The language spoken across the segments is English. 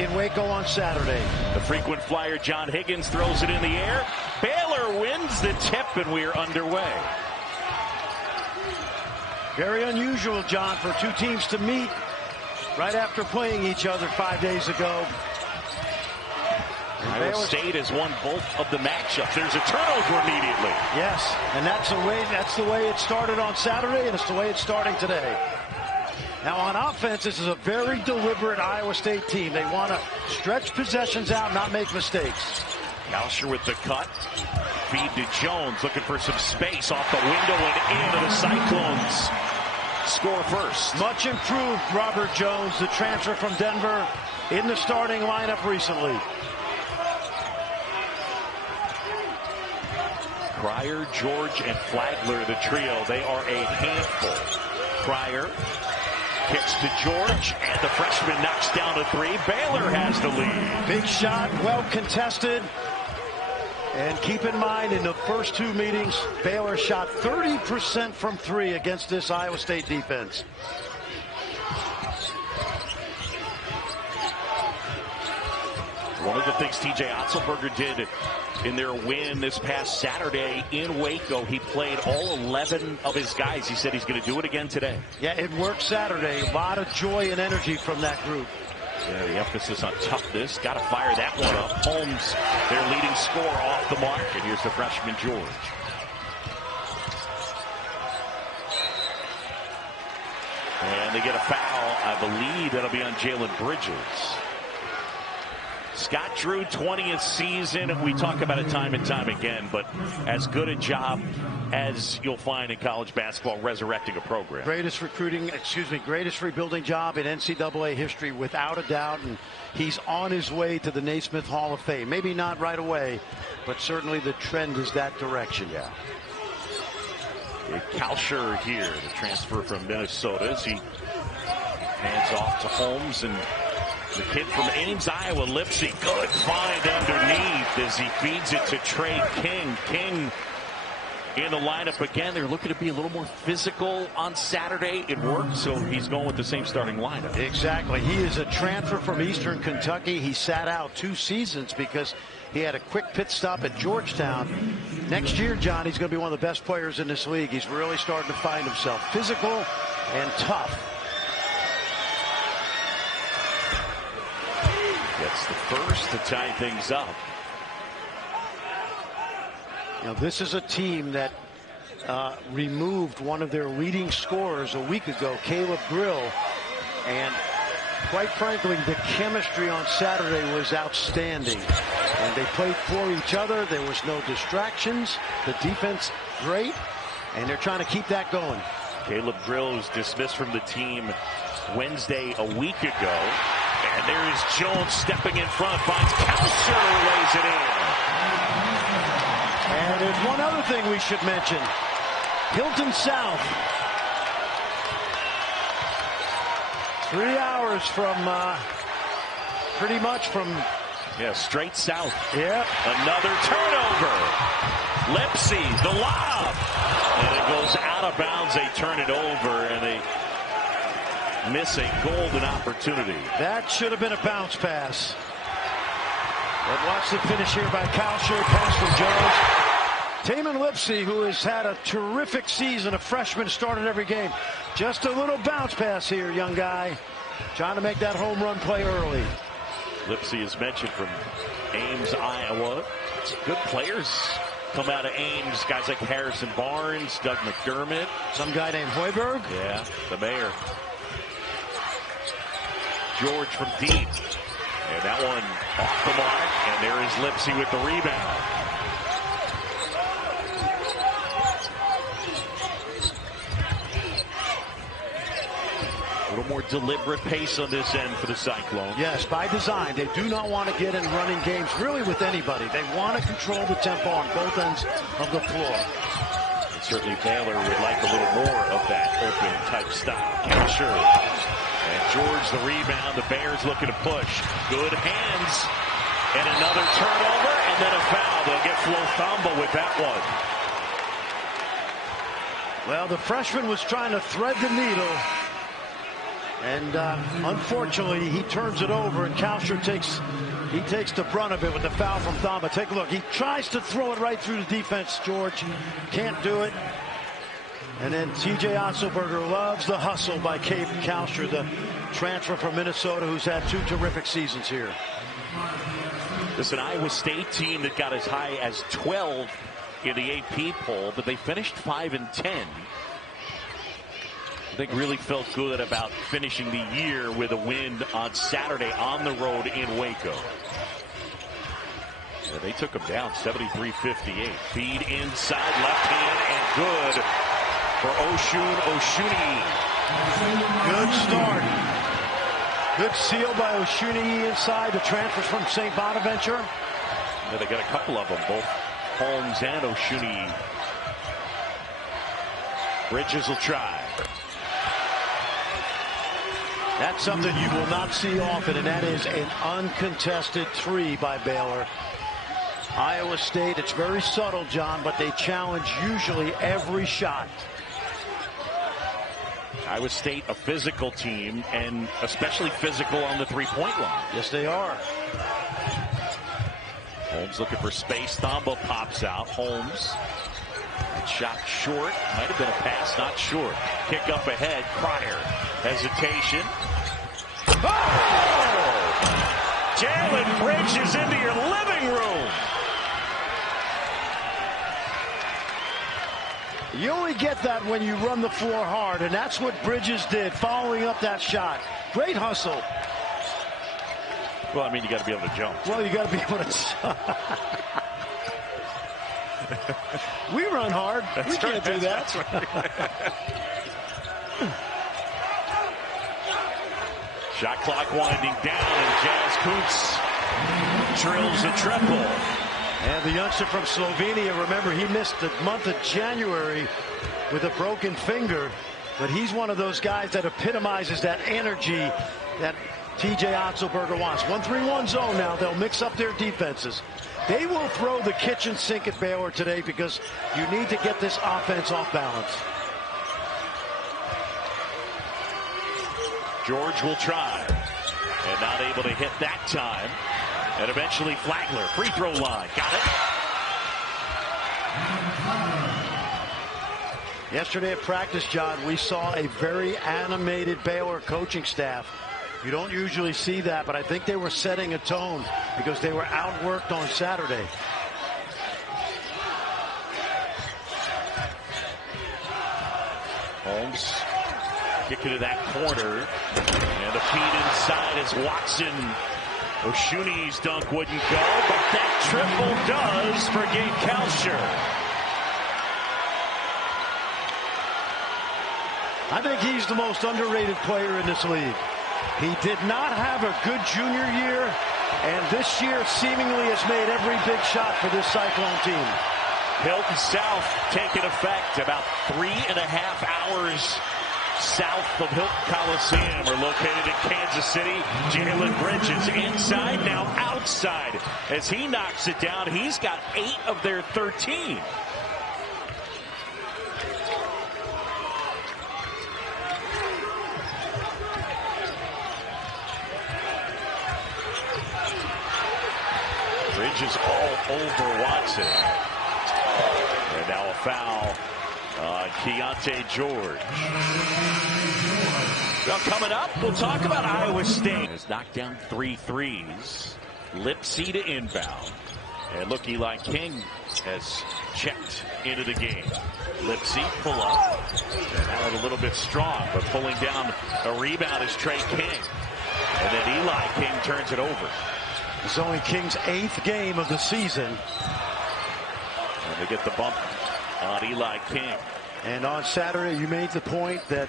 in Waco on Saturday. The frequent flyer John Higgins throws it in the air. Baylor wins the tip, and we are underway. Very unusual, John, for two teams to meet right after playing each other 5 days ago. Iowa State has won both of the matchups. There's a turnover immediately. Yes, and that's the way it started on Saturday, and it's the way it's starting today. Now on offense, this is a very deliberate Iowa State team. They want to stretch possessions out, not make mistakes. Kalsher with the cut. Feed to Jones, looking for some space off the window and into the Cyclones. Score first. Much improved Robert Jones, the transfer from Denver, in the starting lineup recently. Pryor, George, and Flagler, the trio, they are a handful. Pryor kicks to George, and the freshman knocks down a three. Baylor has the lead. Big shot, well contested. And keep in mind, in the first two meetings, Baylor shot 30% from three against this Iowa State defense. One of the things T.J. Otzelberger did in their win this past Saturday in Waco, he played all 11 of his guys. He said he's going to do it again today. Yeah, it worked Saturday. A lot of joy and energy from that group. Yeah, the emphasis on toughness. Got to fire that one up. Holmes, their leading scorer, off the mark. And here's the freshman, George. And they get a foul. I believe that'll be on Jalen Bridges. Scott Drew, 20th season. We talk about it time and time again, but as good a job as you'll find in college basketball, resurrecting a program. Greatest rebuilding job in NCAA history, without a doubt. And he's on his way to the Naismith Hall of Fame. Maybe not right away, but certainly the trend is that direction. Yeah. Kalsher here, the transfer from Minnesota, as he hands off to Holmes, and the kid from Ames, Iowa, Lipsey, good find underneath as he feeds it to Tre King. King in the lineup again. They're looking to be a little more physical on Saturday. It worked, so he's going with the same starting lineup. Exactly. He is a transfer from Eastern Kentucky. He sat out 2 seasons because he had a quick pit stop at Georgetown. Next year, John, he's going to be one of the best players in this league. He's really starting to find himself. Physical and tough. Gets the first to tie things up. Now, this is a team that removed one of their leading scorers a week ago, Caleb Grill. And quite frankly, the chemistry on Saturday was outstanding. And they played for each other. There was no distractions. The defense, great. And they're trying to keep that going. Caleb Grill was dismissed from the team Wednesday a week ago. And there is Jones stepping in front, finds Kalsher, lays it in. And there's one other thing we should mention. Hilton South. 3 hours from, pretty much from... Yeah, straight south. Yep. Another turnover. Lipsey, the lob. And it goes out of bounds. They turn it over, and they miss a golden opportunity. That should have been a bounce pass. But watch the finish here by Kalsher. Pass from Jones. Tamin Lipsey, who has had a terrific season, a freshman, started every game. Just a little bounce pass here, young guy. Trying to make that home run play early. Lipsey is mentioned from Ames, Iowa. Good players come out of Ames. Guys like Harrison Barnes, Doug McDermott. Some guy named Hoiberg. Yeah, the mayor. George from deep. And that one off the mark. And there is Lipsey with the rebound. A little more deliberate pace on this end for the Cyclones. Yes, by design. They do not want to get in running games really with anybody. They want to control the tempo on both ends of the floor. And certainly Baylor would like a little more of that open type style. Kalsher. And George the rebound. The Bears looking to push. Good hands. And another turnover. And then a foul. They'll get Flo Thamba with that one. Well, the freshman was trying to thread the needle. And unfortunately, he turns it over, and Kalsher takes the brunt of it with the foul from Thamba. Take a look. He tries to throw it right through the defense, George. Can't do it. And then T.J. Otzelberger loves the hustle by Caden Kalsher, the transfer from Minnesota, who's had 2 terrific seasons here. This is an Iowa State team that got as high as 12 in the AP poll, but they finished 5-10. I think really felt good about finishing the year with a win on Saturday on the road in Waco. Yeah, they took them down 73-58. Feed inside, left hand, and good for Oshuni. Good start. Good seal by Oshuni inside. The transfers from St. Bonaventure. Yeah, they got a couple of them, both Holmes and Oshuni. Bridges will try. That's something you will not see often, and that is an uncontested 3 by Baylor. Iowa State, it's very subtle, John, but they challenge usually every shot. Iowa State, a physical team, and especially physical on the three-point line. Yes, they are. Holmes looking for space. Thamba pops out. Holmes. Shot short. Might have been a pass, not short. Kick up ahead. Cryer. Hesitation. Oh! Jalen Bridges into your living room. You only get that when you run the floor hard, and that's what Bridges did, following up that shot. Great hustle. Well, I mean, you got to be able to jump. Well, you got to be able to. We run hard. We can't do that. That's right. Shot clock winding down, and Jazz Kuntz drills a triple. And the youngster from Slovenia, remember, he missed the month of January with a broken finger, but he's one of those guys that epitomizes that energy that T.J. Otzelberger wants. 1-3-1 zone now. They'll mix up their defenses. They will throw the kitchen sink at Baylor today because you need to get this offense off balance. George will try, and not able to hit that time. And eventually Flagler, free throw line. Got it. Yesterday at practice, John, we saw a very animated Baylor coaching staff. You don't usually see that, but I think they were setting a tone because they were outworked on Saturday. Holmes kicking to that corner. And the feed inside as Watson. Oshuni's dunk wouldn't go, but that triple does for Gabe Kalsher. I think he's the most underrated player in this league. He did not have a good junior year, and this year seemingly has made every big shot for this Cyclone team. Hilton South taking effect about 3.5 hours south of Hilton Coliseum. We're located in Kansas City. Jalen Bridges inside, now outside. As he knocks it down, he's got 8 of their 13. Bridges all over Watson. And now a foul. Keontae George. Well, coming up, we'll talk about Iowa State. Has knocked down 3 threes. Lipsey to inbound. And look, Eli King has checked into the game. Lipsey pull up. And out a little bit strong, but pulling down a rebound is Tre King. And then Eli King turns it over. It's only King's 8th game of the season. And they get the bump on Eli King. And on Saturday, you made the point that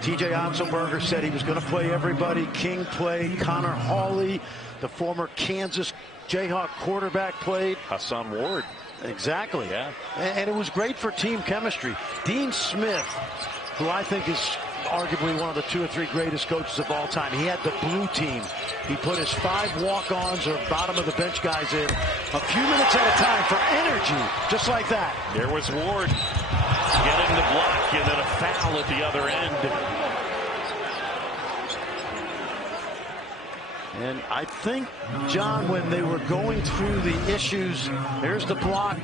T.J. Otzelberger said he was going to play everybody. King played. Connor Hawley, the former Kansas Jayhawk quarterback, played. Hassan Ward. Exactly. Yeah. And it was great for team chemistry. Dean Smith, who I think is arguably one of the 2 or 3 greatest coaches of all time. He had the blue team. He put his 5 walk-ons or bottom of the bench guys in a few minutes at a time for energy, just like that. There was Ward getting the block and then a foul at the other end. And I think, John, when they were going through the issues, there's the block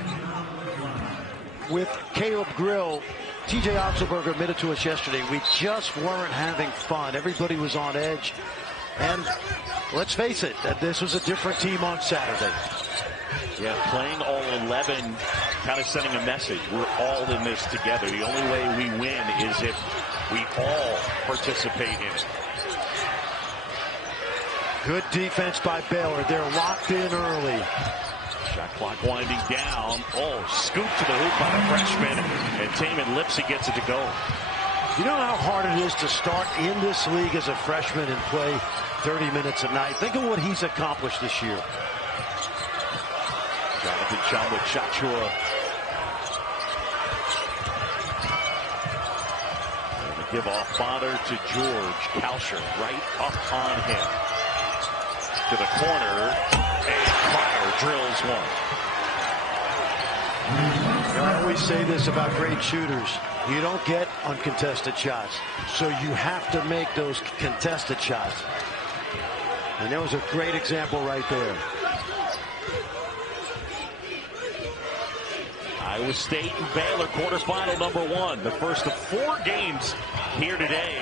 with Caleb Grill. TJ Otzelberger admitted to us yesterday, we just weren't having fun. Everybody was on edge. And let's face it, that this was a different team on Saturday. Yeah, playing all 11, kind of sending a message. We're all in this together. The only way we win is if we all participate in it. Good defense by Baylor. They're locked in early. Shot clock winding down. Oh, scoop to the hoop by the freshman. And Tamin Lipsey gets it to go. You know how hard it is to start in this league as a freshman and play 30 minutes a night? Think of what he's accomplished this year. Jonathan Chum with Chachua. And the give off Bonner to George. Kalsher right up on him. To the corner. And Pryor drills one. I always say this about great shooters. You don't get uncontested shots. So you have to make those contested shots. And there was a great example right there. Iowa State and Baylor quarterfinal #1. The first of 4 games here today.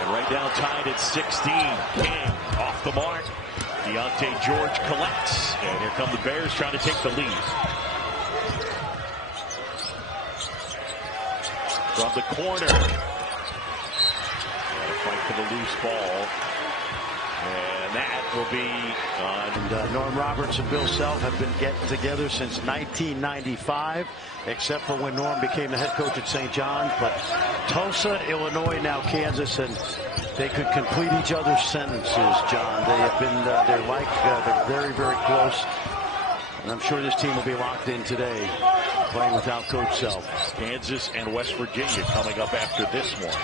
And right now tied at 16. King off the mark. Deontay George collects. And here come the Bears trying to take the lead. From the corner. And a fight for the loose ball. And that will be on. Norm Roberts and Bill Self have been getting together since 1995, except for when Norm became the head coach at St. John's. But Tulsa, Illinois, now Kansas, and they could complete each other's sentences, John. They have been, they're very, very close. And I'm sure this team will be locked in today, playing without Coach Self. Kansas and West Virginia coming up after this one.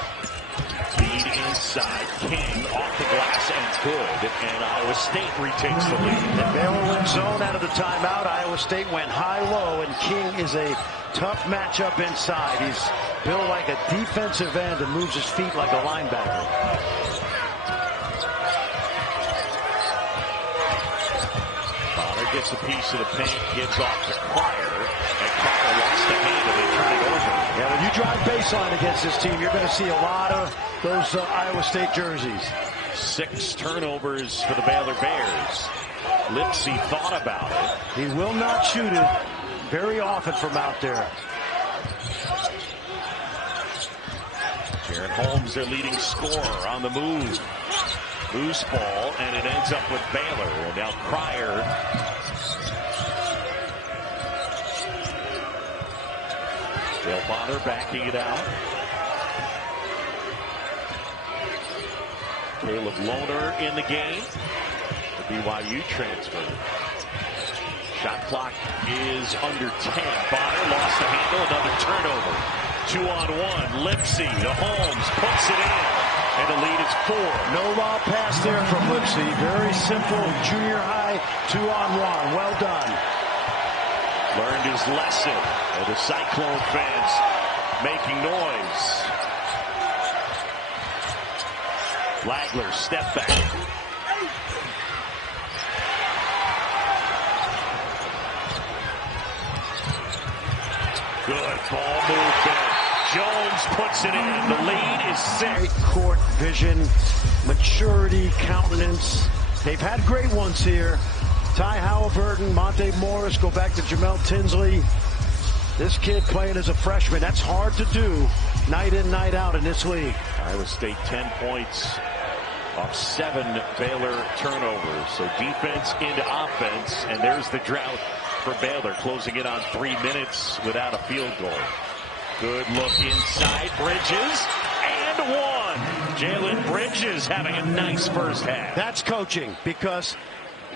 Feed inside. King off the glass and good. And Iowa State retakes the lead. And Baylor went zone out of the timeout. Iowa State went high-low, and King is a tough matchup inside. He's built like a defensive end and moves his feet like a linebacker. Bonner gets a piece of the paint, gives off to Pryor, and Pryor lost the handle. They turn it over. Yeah, when you drive baseline against this team, you're going to see a lot of those Iowa State jerseys. 6 turnovers for the Baylor Bears. Lipsey thought about it. He will not shoot it very often from out there. Jaren Holmes, their leading scorer, on the move. Loose ball, and it ends up with Baylor. And now Pryor. Dale Bonner backing it out. Caleb Lohner in the game. The BYU transfer. Shot clock is under 10. Bonner lost the handle. Another turnover. 2-on-1. Lipsey to Holmes. Puts it in. And the lead is 4. No lob pass there from Lipsey. Very simple junior high 2-on-1. Well done. Learned his lesson. And the Cyclone fans making noise. Flagler step back. Good ball movement. Jones puts it in. The lead is 6. Court vision, maturity, countenance. They've had great ones here. Ty Halliburton, Monte Morris, go back to Jamel Tinsley. This kid playing as a freshman, that's hard to do night in, night out in this league. Iowa State 10 points off 7 Baylor turnovers. So defense into offense, and there's the drought for Baylor, closing in on 3 minutes without a field goal. Good look inside. Bridges, and 1. Jalen Bridges having a nice first half. That's coaching, because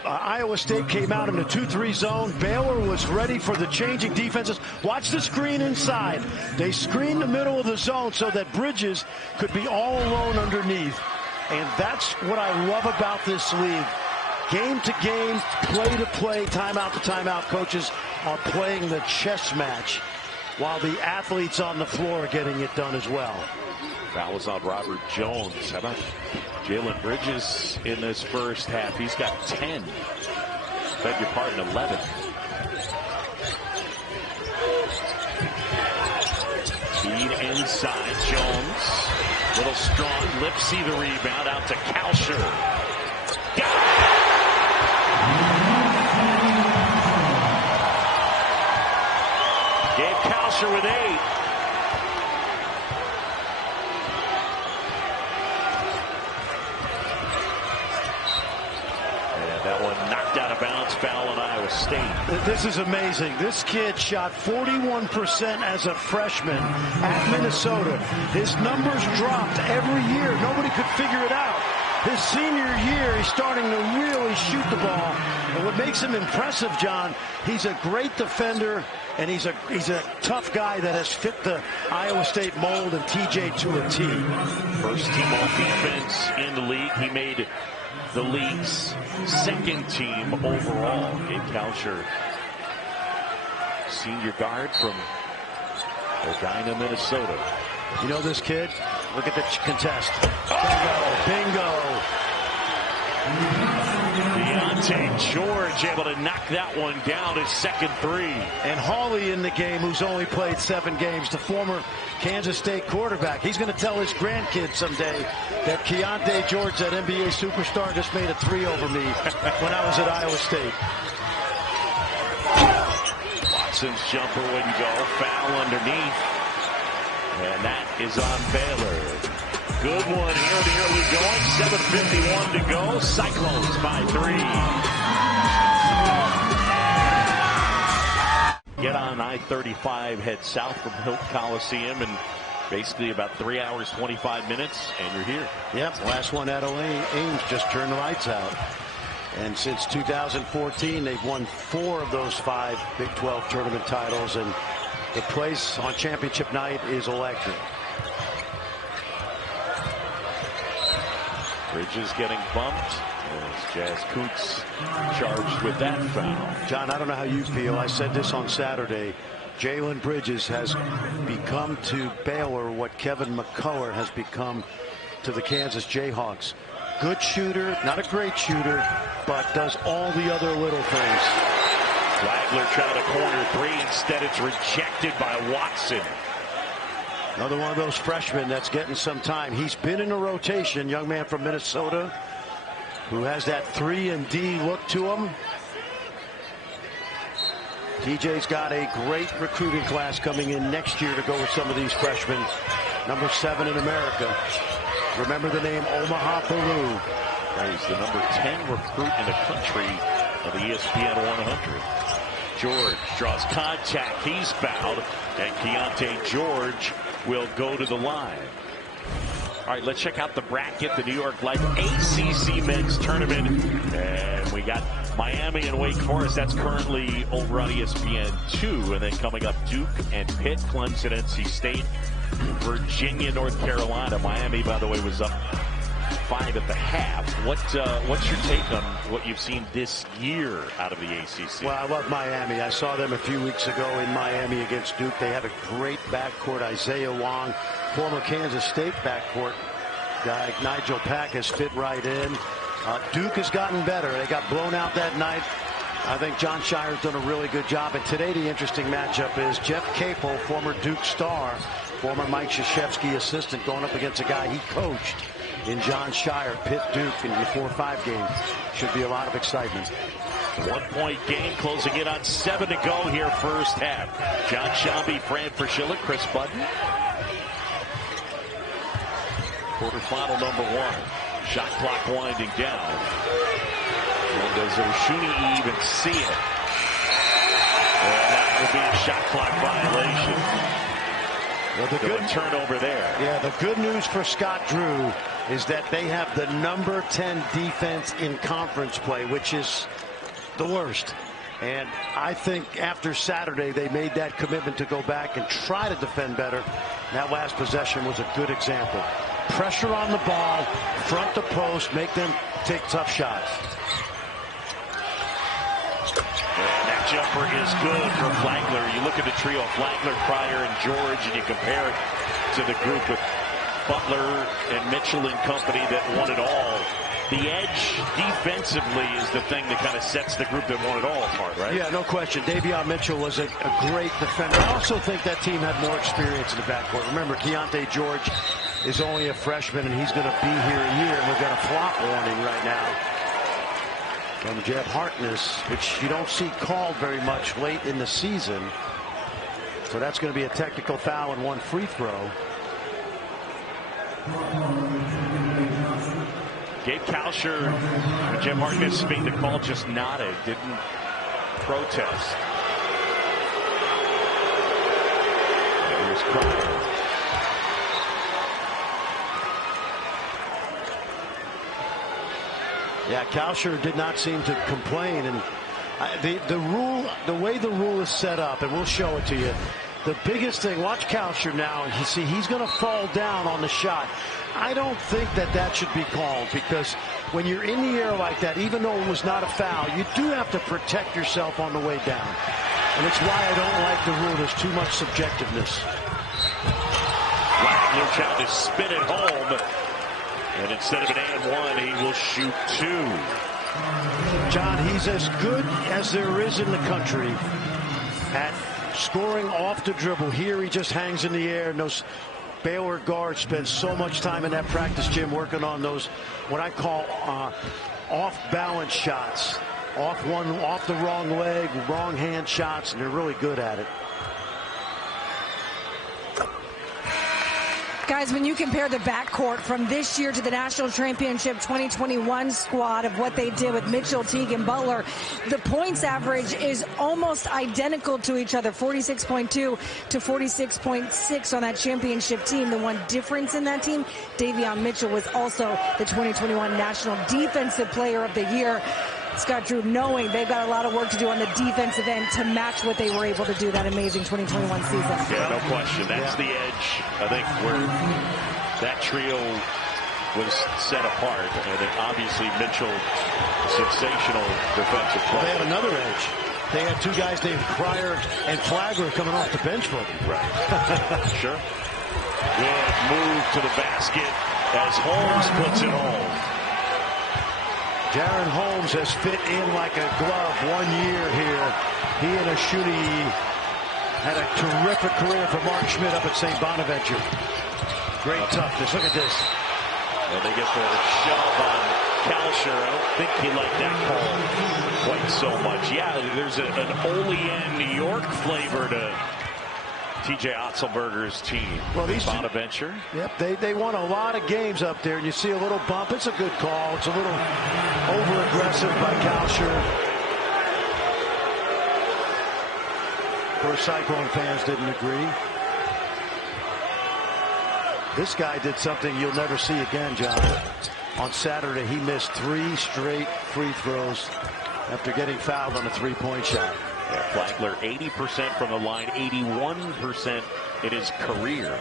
Iowa State came out in the 2-3 zone. Baylor was ready for the changing defenses. Watch the screen inside. They screened the middle of the zone so that Bridges could be all alone underneath. And that's what I love about this league. Game to game, play to play, timeout to timeout. Coaches are playing the chess match while the athletes on the floor are getting it done as well. Foul is on Robert Jones. How about Jalen Bridges in this first half, he's got 10. Beg your pardon, 11. Feed inside, Jones. Little strong, Lipsey the rebound, out to Kalsher. Got it! Gabe Kalsher with 8. That one knocked out of bounds, foul on Iowa State. This is amazing. This kid shot 41% as a freshman at Minnesota. His numbers dropped every year. Nobody could figure it out. His senior year, he's starting to really shoot the ball. And what makes him impressive, John, he's a great defender, and he's a tough guy that has fit the Iowa State mold and TJ to a T. First team all defense in the league. He made the league's second team overall. Gabe Kalsher, senior guard from Edina, Minnesota. You know this kid? Look at the contest. Bingo. Deontay George able to knock that one down, his second 3. And Hawley in the game, who's only played 7 games, the former Kansas State quarterback. He's going to tell his grandkids someday that Deontay George, that NBA superstar, just made a 3 over me when I was at Iowa State. Watson's jumper wouldn't go. Foul underneath. And that is on Baylor. Good one here, the early going. 7:51 to go. Cyclones by 3. Get on I-35, head south from Hilt Coliseum, and basically about 3 hours, 25 minutes, and you're here. Yep, the last one at Ames just turned the lights out. And since 2014, they've won 4 of those 5 Big 12 tournament titles, and the place on championship night is electric. Bridges getting bumped. Jazz Coots charged with that foul. John, I don't know how you feel. I said this on Saturday. Jalen Bridges has become to Baylor what Kevin McCullough has become to the Kansas Jayhawks. Good shooter, not a great shooter, but does all the other little things. Flagler tried a corner 3. Instead, it's rejected by Watson. Another one of those freshmen that's getting some time. He's been in a rotation, young man from Minnesota, who has that 3 and D look to him. TJ's got a great recruiting class coming in next year to go with some of these freshmen. Number 7 in America. Remember the name Omaha Baloo. He's the number 10 recruit in the country of the ESPN 100. George draws contact. He's fouled. And Deontay George will go to the line. All right, let's check out the bracket, the New York Life ACC Men's Tournament. And we got Miami and Wake Forest. That's currently over on ESPN 2. And then coming up, Duke and Pitt, Clemson, NC State, Virginia, North Carolina. Miami, by the way, was up 5 at the half. What's your take on what you've seen this year out of the ACC? Well, I love Miami. I saw them a few weeks ago in Miami against Duke. They have a great backcourt. Isaiah Wong, former Kansas State backcourt guy, Nigel Pack has fit right in. Duke has gotten better. They got blown out that night. I think John Shire's done a really good job. And today the interesting matchup is Jeff Capel, former Duke star, former Mike Krzyzewski assistant, going up against a guy he coached in John Shire. Pitt Duke in the 4-5 game. Should be a lot of excitement. 1-point game, closing in on 7 to go here first half. John Shambi, Fran Fraschilla, Chris Button. Quarterfinal number 1. Shot clock winding down. And does Oshuni even see it? And that will be a shot clock violation. Well, the good turnover there. Yeah, the good news for Scott Drew is that they have the number 10 defense in conference play, which is the worst. And I think after Saturday, they made that commitment to go back and try to defend better. That last possession was a good example. Pressure on the ball, front the post, make them take tough shots. And that jumper is good for Flagler. You look at the trio, Flagler, Pryor, and George, and you compare it to the group with Butler and Mitchell and company that won it all. The edge defensively is the thing that kind of sets the group that won it all apart, right? Yeah, no question. Davion Mitchell was a great defender. I also think that team had more experience in the backcourt. Remember, Keontae George is only a freshman, and he's going to be here a year, and we've got a flop warning right now from Jeb Harkness, which you don't see called very much late in the season. So that's going to be a technical foul and one free throw. Gabe Kalsher, Jim Harkness made the call, just nodded, didn't protest. Here's Cryer. Yeah, Kalsher did not seem to complain, and the way the rule is set up, and we'll show it to you. The biggest thing, watch Kalsher now. You see, he's going to fall down on the shot. I don't think that should be called, because when you're in the air like that, even though it was not a foul, you do have to protect yourself on the way down. And it's why I don't like the rule. There's too much subjectiveness. Wagner tried to spin it home, and instead of an and one, he will shoot two. John, he's as good as there is in the country at scoring off the dribble. Here he just hangs in the air, and those Baylor guards spend so much time in that practice gym working on those, what I call off-balance shots, off the wrong leg, wrong hand shots, and they're really good at it. Guys, when you compare the backcourt from this year to the National Championship 2021 squad of what they did with Mitchell, Teague, and Butler, the points average is almost identical to each other, 46.2 to 46.6 on that championship team. The one difference in that team, Davion Mitchell was also the 2021 National Defensive Player of the Year. Scott Drew, knowing they've got a lot of work to do on the defensive end to match what they were able to do that amazing 2021 season. Yeah, no question. That's the edge, I think, where that trio was set apart. And then obviously Mitchell, sensational defensive play. They had another edge. They had two guys named Cryer and Flagler coming off the bench for them. Right. Sure. Good move to the basket as Holmes puts it home. Jaren Holmes has fit in like a glove 1 year here. He and Ashuni had a terrific career for Mark Schmidt up at St. Bonaventure. Great toughness. Look at this. And they get the shove on Kalsher. I don't think he liked that call quite so much. Yeah, there's an Olean New York flavor to TJ Otzelberger's team. Well, these Bonaventure. Yep, they won a lot of games up there, and you see a little bump. It's a good call. It's a little over-aggressive by Kalsher. Of course, Cyclone fans didn't agree. This guy did something you'll never see again, John. On Saturday, he missed 3 straight free throws after getting fouled on a three-point shot. Yeah, Flagler 80% from the line, 81% in his career.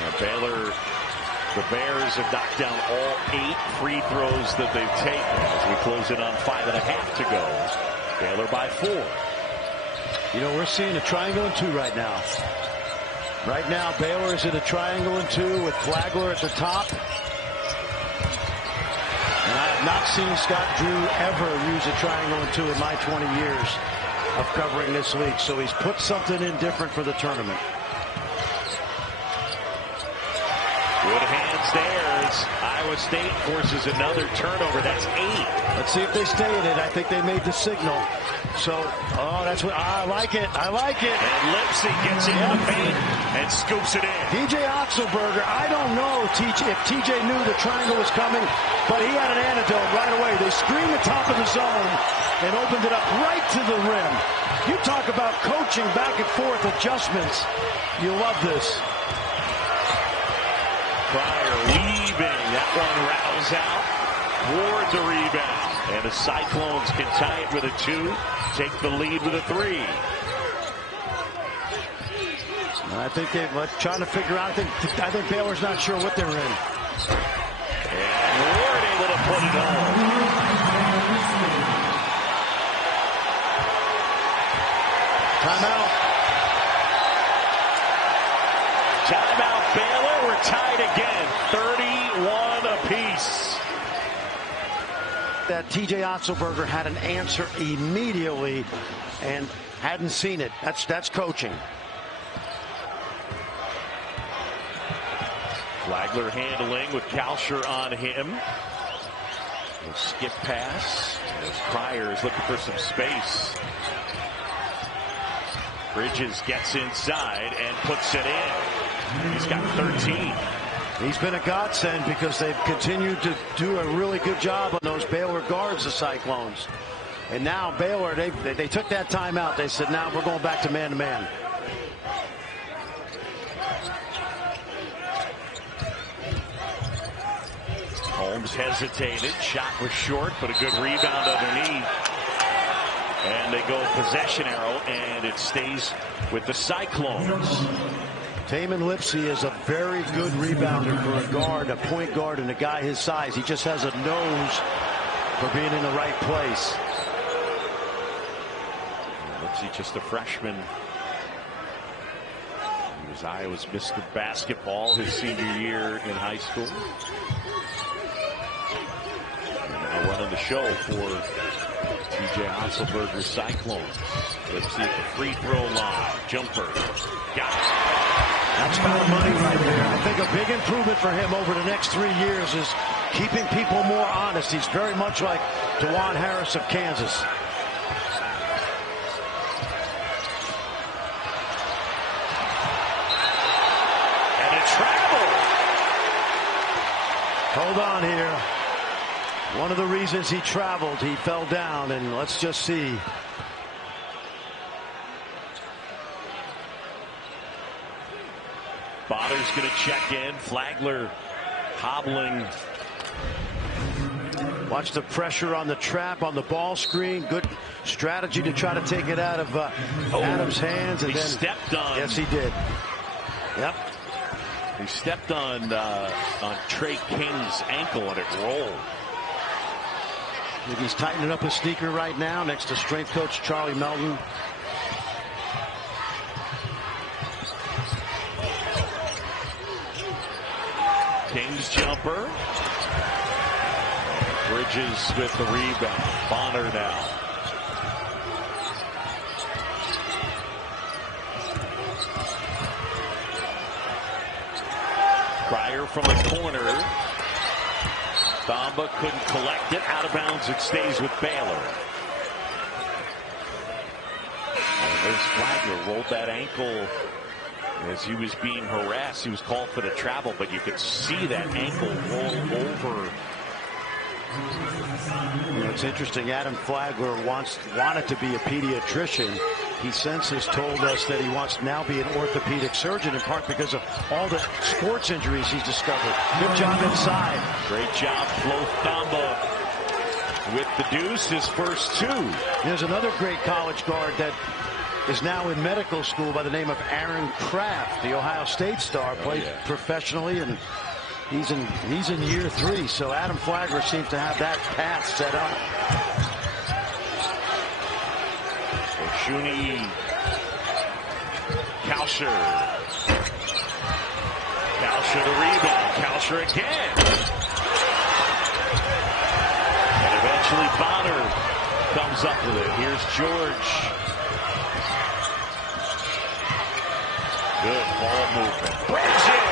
Now Baylor, the Bears have knocked down all 8 free throws that they've taken as we close in on 5.5 to go. Baylor by 4. You know, we're seeing a triangle and 2 right now. Right now, Baylor is in a triangle and 2 with Flagler at the top. And I have not seen Scott Drew ever use a triangle and 2 in my 20 years of covering this league. So he's put something in different for the tournament. Good hands there as Iowa State forces another turnover. That's 8. Let's see if they stay in it. I think they made the signal. So, that's what I like it. I like it. And Lipsey gets into the paint and scoops it in. TJ Otzelberger, I don't know if TJ knew the triangle was coming, but he had an antidote right away. They screened the top of the zone and opened it up right to the rim. You talk about coaching back and forth adjustments. You love this. Cryer leaving. That one rattles out. Ward the rebound. And the Cyclones can tie it with a 2. Take the lead with a 3. I think they're trying to figure out. I think Baylor's not sure what they're in. And Ward put it home. Timeout. Timeout, Baylor. We're tied again. 31 apiece. That TJ Otzelberger had an answer immediately and hadn't seen it. That's coaching. Flagler handling with Kalsher on him. A skip pass. As Pryor is looking for some space. Bridges gets inside and puts it in. He's got 13. He's been a godsend because they've continued to do a really good job on those Baylor guards, the Cyclones. And now Baylor, they took that timeout. They said, now we're going back to man-to-man. Holmes hesitated. Shot was short, but a good rebound underneath. And they go possession arrow, and it stays with the Cyclones. Tamin Lipsey is a very good rebounder for a guard, a point guard, and a guy his size. He just has a nose for being in the right place. Lipsey, just a freshman. He was Iowa's Mr. Basketball his senior year in high school. And now running the show for TJ Otzelberger's Cyclones. Lipsey at the free throw line. Jumper. Got it. That's foul money right there. I think a big improvement for him over the next 3 years is keeping people more honest. He's very much like DeJuan Harris of Kansas. And a travel. Hold on here. One of the reasons he traveled, he fell down, and let's just see. Bonner's going to check in. Flagler hobbling. Watch the pressure on the trap on the ball screen. Good strategy to try to take it out of Adams' hands. And he then stepped on. Yes, he did. Yep. He stepped on Tre King's ankle and it rolled. I think he's tightening up his sneaker right now next to strength coach Charlie Melton. King's jumper. Bridges with the rebound. Bonner now. Pryor from the corner. Thamba couldn't collect it. Out of bounds, it stays with Baylor. And there's Flagler. Rolled that ankle as he was being harassed. He was called for the travel, but you could see that ankle roll over. You know, it's interesting. Adam Flagler wanted to be a pediatrician. He since has told us that he wants to now be an orthopedic surgeon, in part because of all the sports injuries he's discovered. Good job inside. Great job, Flo Thamba with the deuce, his first two. There's another great college guard that is now in medical school by the name of Aaron Kraft, the Ohio State star, played professionally, and he's in year 3. So Adam Flagler seems to have that path set up. Shuni, Kalsher. Kalsher the rebound. Kalsher again. And eventually Bonner comes up with it. Here's George. Good ball movement. Bridges.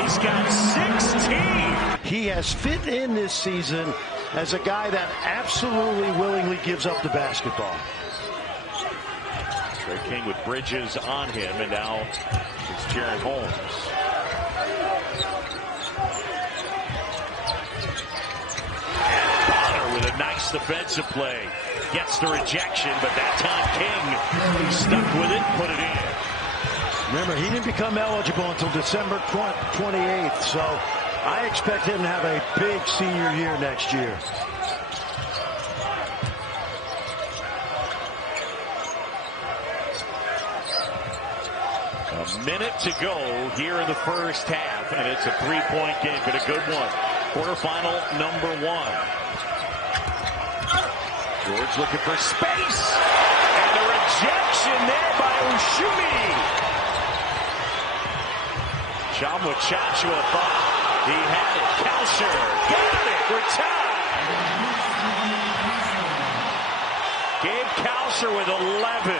He's got 16. He has fit in this season as a guy that absolutely willingly gives up the basketball. Tre King with Bridges on him, and now it's Jaren Holmes. And Bonner with a nice defensive play. Gets the rejection, but that time King stuck with it, put it in. Remember, he didn't become eligible until December 28th, so I expect him to have a big senior year next year. A minute to go here in the first half, and it's a three-point game, but a good one. quarterfinal number 1. George looking for space. And a rejection there by Ushumi. Shamwa Chachua thought he had it. Kalsher got it. We're tied. Gabe Kalsher with 11.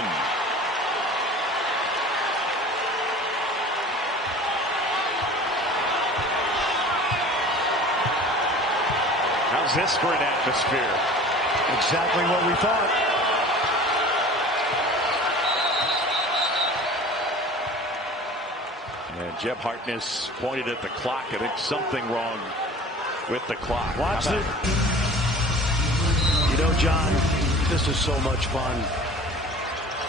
How's this for an atmosphere? Exactly what we thought. And Jeb Hartness pointed at the clock. I think something wrong with the clock. Watch it. You know, John, this is so much fun.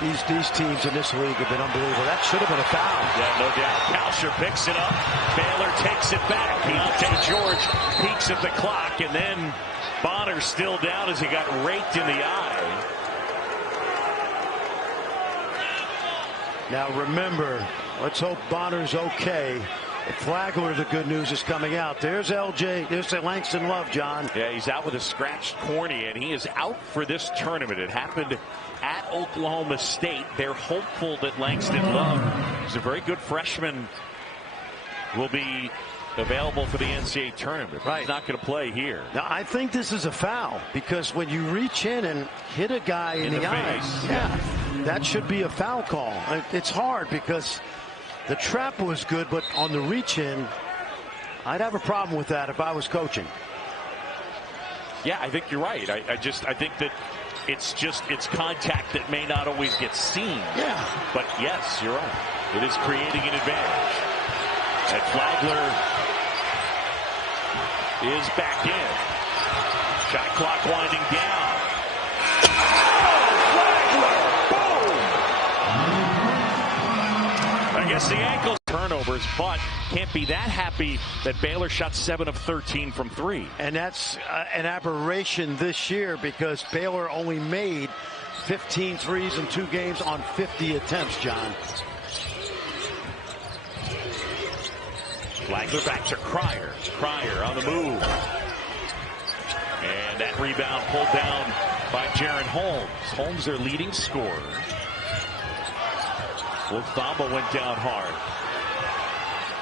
These teams in this league have been unbelievable. That should have been a foul. Yeah, no doubt. Kalsher picks it up. Baylor takes it back. Keontae George peeks at the clock, and then Bonner's still down as he got raked in the eye. Now remember, let's hope Bonner's okay. If Flagler, the good news is coming out. There's LJ. There's Langston Love, John. Yeah, he's out with a scratched cornea, and he is out for this tournament. It happened at Oklahoma State. They're hopeful that Langston Love, who's a very good freshman, will be available for the NCAA tournament. Right. He's not going to play here. Now, I think this is a foul because when you reach in and hit a guy in the eye, yeah, that should be a foul call. It's hard because the trap was good, but on the reach in, I'd have a problem with that if I was coaching. Yeah, I think you're right. I think that it's contact that may not always get seen. Yeah. But yes, you're right. It is creating an advantage. And Flagler is back in. Shot clock winding down. I guess the ankle turnovers, but can't be that happy that Baylor shot 7 of 13 from 3. And that's an aberration this year because Baylor only made 15 threes in 2 games on 50 attempts, John. Flagler back to Cryer. Cryer on the move. And that rebound pulled down by Jaren Holmes. Holmes, their leading scorer. Wolf Thamba went down hard.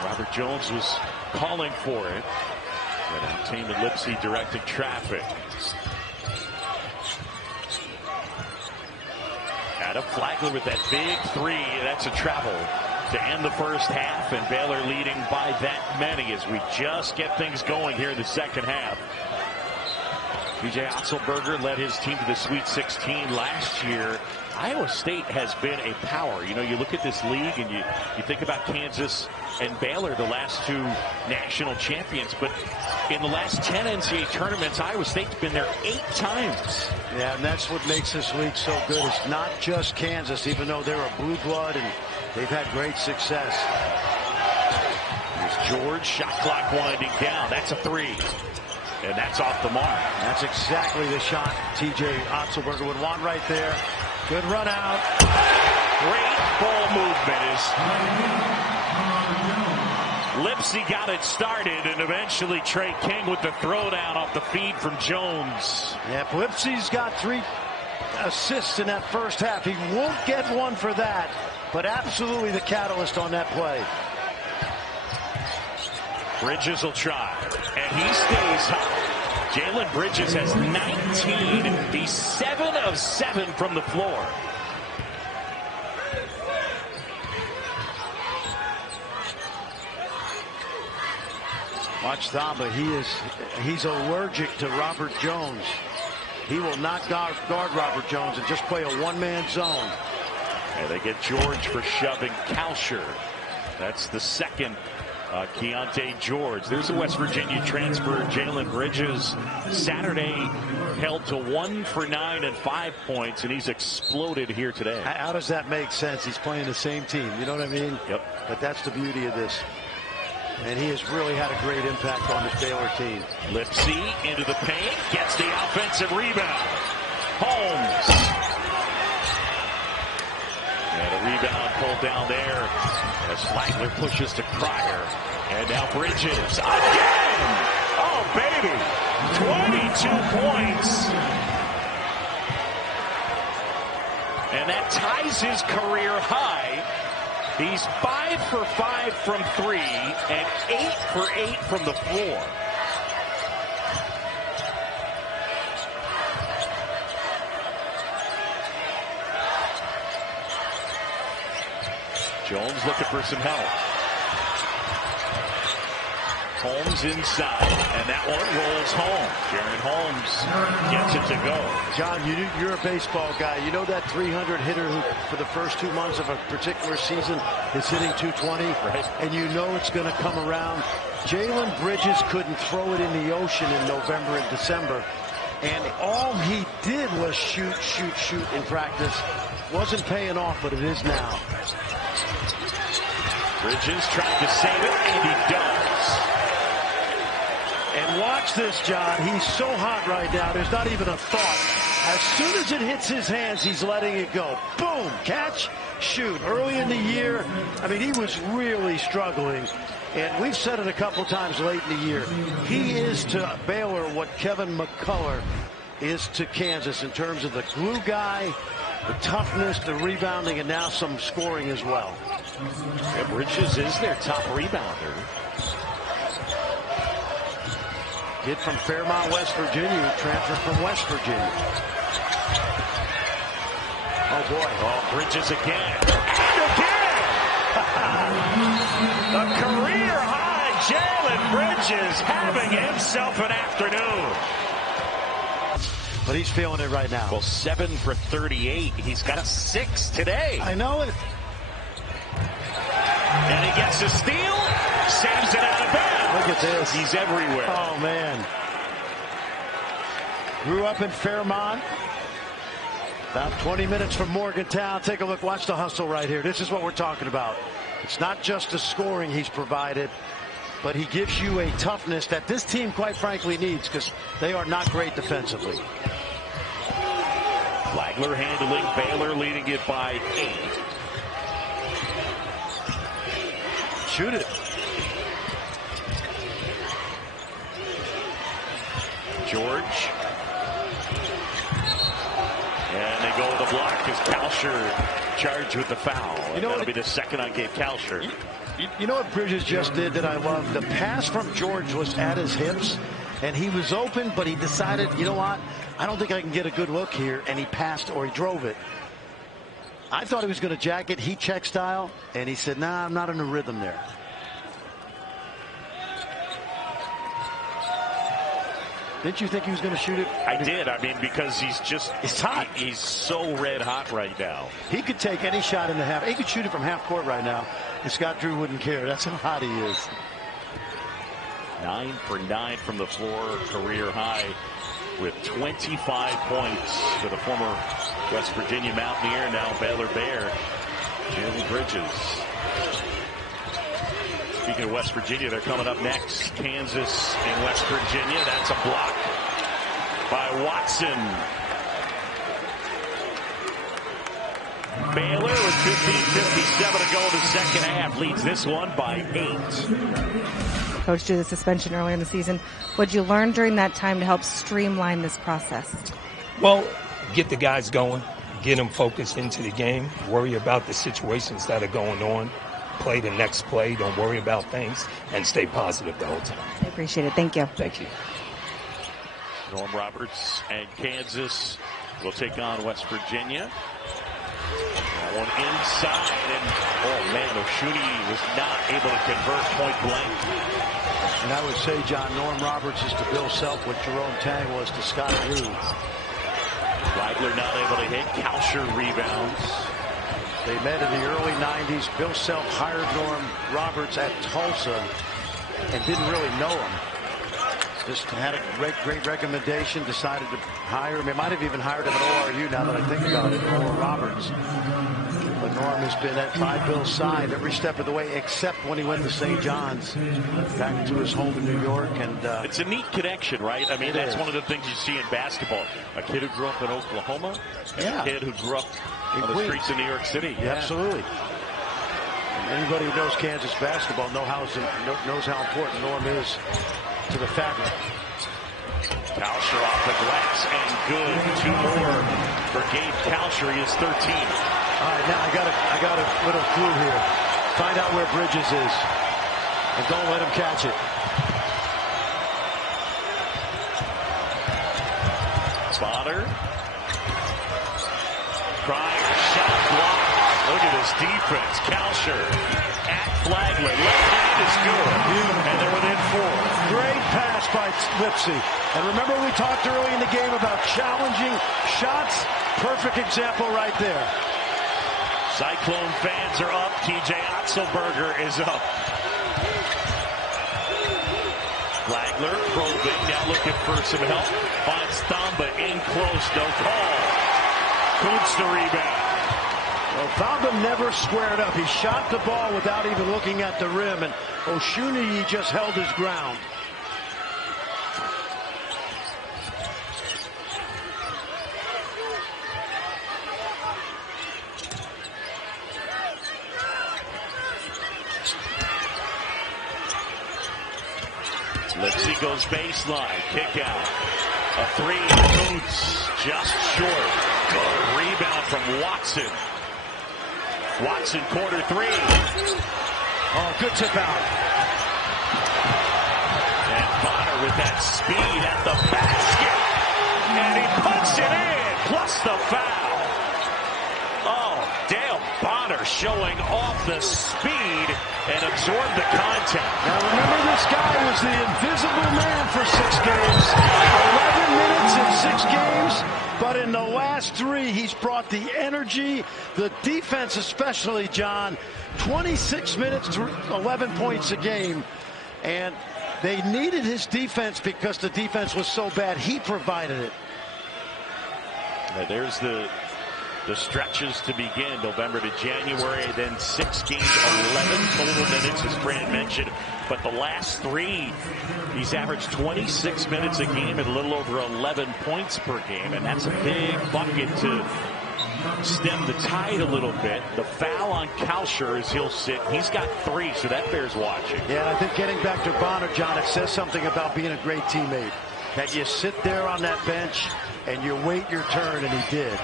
Robert Jones was calling for it. And Tamin Lipsey directing traffic. Adam Flagler with that big 3. That's a travel to end the first half. And Baylor leading by that many as we just get things going here in the second half. B.J. Otzelberger led his team to the Sweet 16 last year. Iowa State has been a power. You know, you look at this league and you think about Kansas and Baylor, the last 2 national champions. But in the last 10 NCAA tournaments, Iowa State's been there 8 times. Yeah, and that's what makes this league so good. It's not just Kansas, even though they're a blue blood and they've had great success. Here's George, shot clock winding down. That's a 3. And that's off the mark. That's exactly the shot T.J. Otzelberger would want right there. Good run out. Great ball movement as Lipsey got it started, and eventually Tre King with the throwdown off the feed from Jones. Yeah, Lipsey's got 3 assists in that first half. He won't get one for that, but absolutely the catalyst on that play. Bridges will try, and he stays high. Jalen Bridges has 19. He's 7 of 7 from the floor. Watch Thamba. He's allergic to Robert Jones. He will not guard Robert Jones and just play a one-man zone. And they get George for shoving Kalsher. That's the second. Keontae George. There's a West Virginia transfer, Jalen Bridges. Saturday held to 1 for 9 and 5 points, and he's exploded here today. How does that make sense? He's playing the same team. You know what I mean? Yep. But that's the beauty of this. And he has really had a great impact on this Baylor team. Lipsey into the paint, gets the offensive rebound. Holmes. And a rebound pulled down there as Flagler pushes to Cryer. And now Bridges again. Oh, baby. 22 points. And that ties his career high. He's 5 for 5 from 3 and 8 for 8 from the floor. Jones looking for some help. Holmes inside, and that one rolls home. Jaren Holmes gets it to go. John, you're a baseball guy. You know that 300 hitter who, for the first 2 months of a particular season, is hitting 220, right? And you know it's going to come around. Jalen Bridges couldn't throw it in the ocean in November and December, and all he did was shoot in practice. Wasn't paying off, but it is now. Bridges trying to save it, and he does. And watch this, John. He's so hot right now. There's not even a thought. As soon as it hits his hands, he's letting it go. Boom! Catch, shoot. Early in the year, I mean, he was really struggling. And we've said it a couple times late in the year. He is to Baylor what Kevin McCullough is to Kansas in terms of the glue guy, the toughness, the rebounding, and now some scoring as well. Yeah, Bridges is their top rebounder. Kid from Fairmont, West Virginia, who transferred from West Virginia. Oh, boy. Oh, Bridges again. And again! A career high, Jalen Bridges having himself an afternoon. But he's feeling it right now. Well, 7 for 38. He's got 6 today. I know it. And he gets a steal, saves it out of bounds. Look at this. He's everywhere. Oh, man. Grew up in Fairmont. About 20 minutes from Morgantown. Take a look. Watch the hustle right here. This is what we're talking about. It's not just the scoring he's provided, but he gives you a toughness that this team, quite frankly, needs because they are not great defensively. Flagler handling Baylor, leading it by 8. Shoot it. George. And they go with the block as Kalsher charged with the foul. And that'll be the second on Gabe Kalsher. You know what Bridges just did that I love? The pass from George was at his hips, and he was open, but he decided, you know what? I don't think I can get a good look here, and he passed or he drove it. I thought he was going to jack it, heat check style, and he said, nah, I'm not in the rhythm there. Didn't you think he was going to shoot it? I did. I mean, because he's just... It's hot. He's so red hot right now. He could take any shot in the half. He could shoot it from half court right now, and Scott Drew wouldn't care. That's how hot he is. 9 for 9 from the floor, career high with 25 points for the former West Virginia Mountaineer, now Baylor Bear, Jalen Bridges. Speaking of West Virginia, they're coming up next. Kansas and West Virginia. That's a block by Watson. Baylor with 15:57 to go in the second half. Leads this one by 8. Coach, due to the suspension earlier in the season, what did you learn during that time to help streamline this process? Well, get the guys going, get them focused into the game, worry about the situations that are going on, play the next play, don't worry about things, and stay positive the whole time. I appreciate it. Thank you. Thank you. Norm Roberts and Kansas will take on West Virginia. That one inside, and oh man, Oshuni was not able to convert point blank. And I would say, John, Norm Roberts is to Bill Self what Jerome Tang was to Scott Drew. Flagler not able to hit. Kalsher rebounds. They met in the early 90s. Bill Self hired Norm Roberts at Tulsa and didn't really know him. Just had a great recommendation, decided to hire him. He might have even hired him at ORU now that I think about it, Norm Roberts. But Norm has been by Bill's side every step of the way, except when he went to St. John's, back to his home in New York. And it's a neat connection, right? I mean, that's one of the things you see in basketball. A kid who grew up in Oklahoma, and a kid who grew up on the streets of New York City. Yeah. Absolutely. And anybody who knows Kansas basketball knows how important Norm is to the fabric. Kalsher off the glass and good. 2 more for Gabe Kalsher. He is 13. All right, now I got a little clue here. Find out where Bridges is, and don't let him catch it. Bonner. Crying, shot blocked. Look at this defense. Kalsher at Flagler. Left hand is good. And they're within 4. Great pass by Lipsey. And remember we talked early in the game about challenging shots? Perfect example right there. Cyclone fans are up. TJ Otzelberger is up. Flagler probing, now looking for some help. Finds Thamba in close, no call. Kuntz the rebound. Well, Thamba never squared up. He shot the ball without even looking at the rim, and Oshuni just held his ground. Lipsey goes baseline, kick out. A 3, Kuntz just short. Good rebound from Watson. Watson, corner 3. Oh, good tip out. And Bonner with that speed at the basket. And he puts it in, plus the foul. Oh, Dale Bonner showing off the speed and absorbed the contact. Now remember, this guy was the invisible man for 6 games. 11 minutes in 6 games. But in the last 3, he's brought the energy, the defense especially, John. 26 minutes, 11 points a game. And they needed his defense because the defense was so bad. He provided it. Now there's the stretches to begin, November to January, then 6 games, 11 total minutes, as Fran mentioned. But the last 3, he's averaged 26 minutes a game and a little over 11 points per game. And that's a big bucket to stem the tide a little bit. The foul on Kalsher as he'll sit. He's got 3, so that bears watching. Yeah, I think getting back to Bonner, John, it says something about being a great teammate. That you sit there on that bench and you wait your turn, and he did.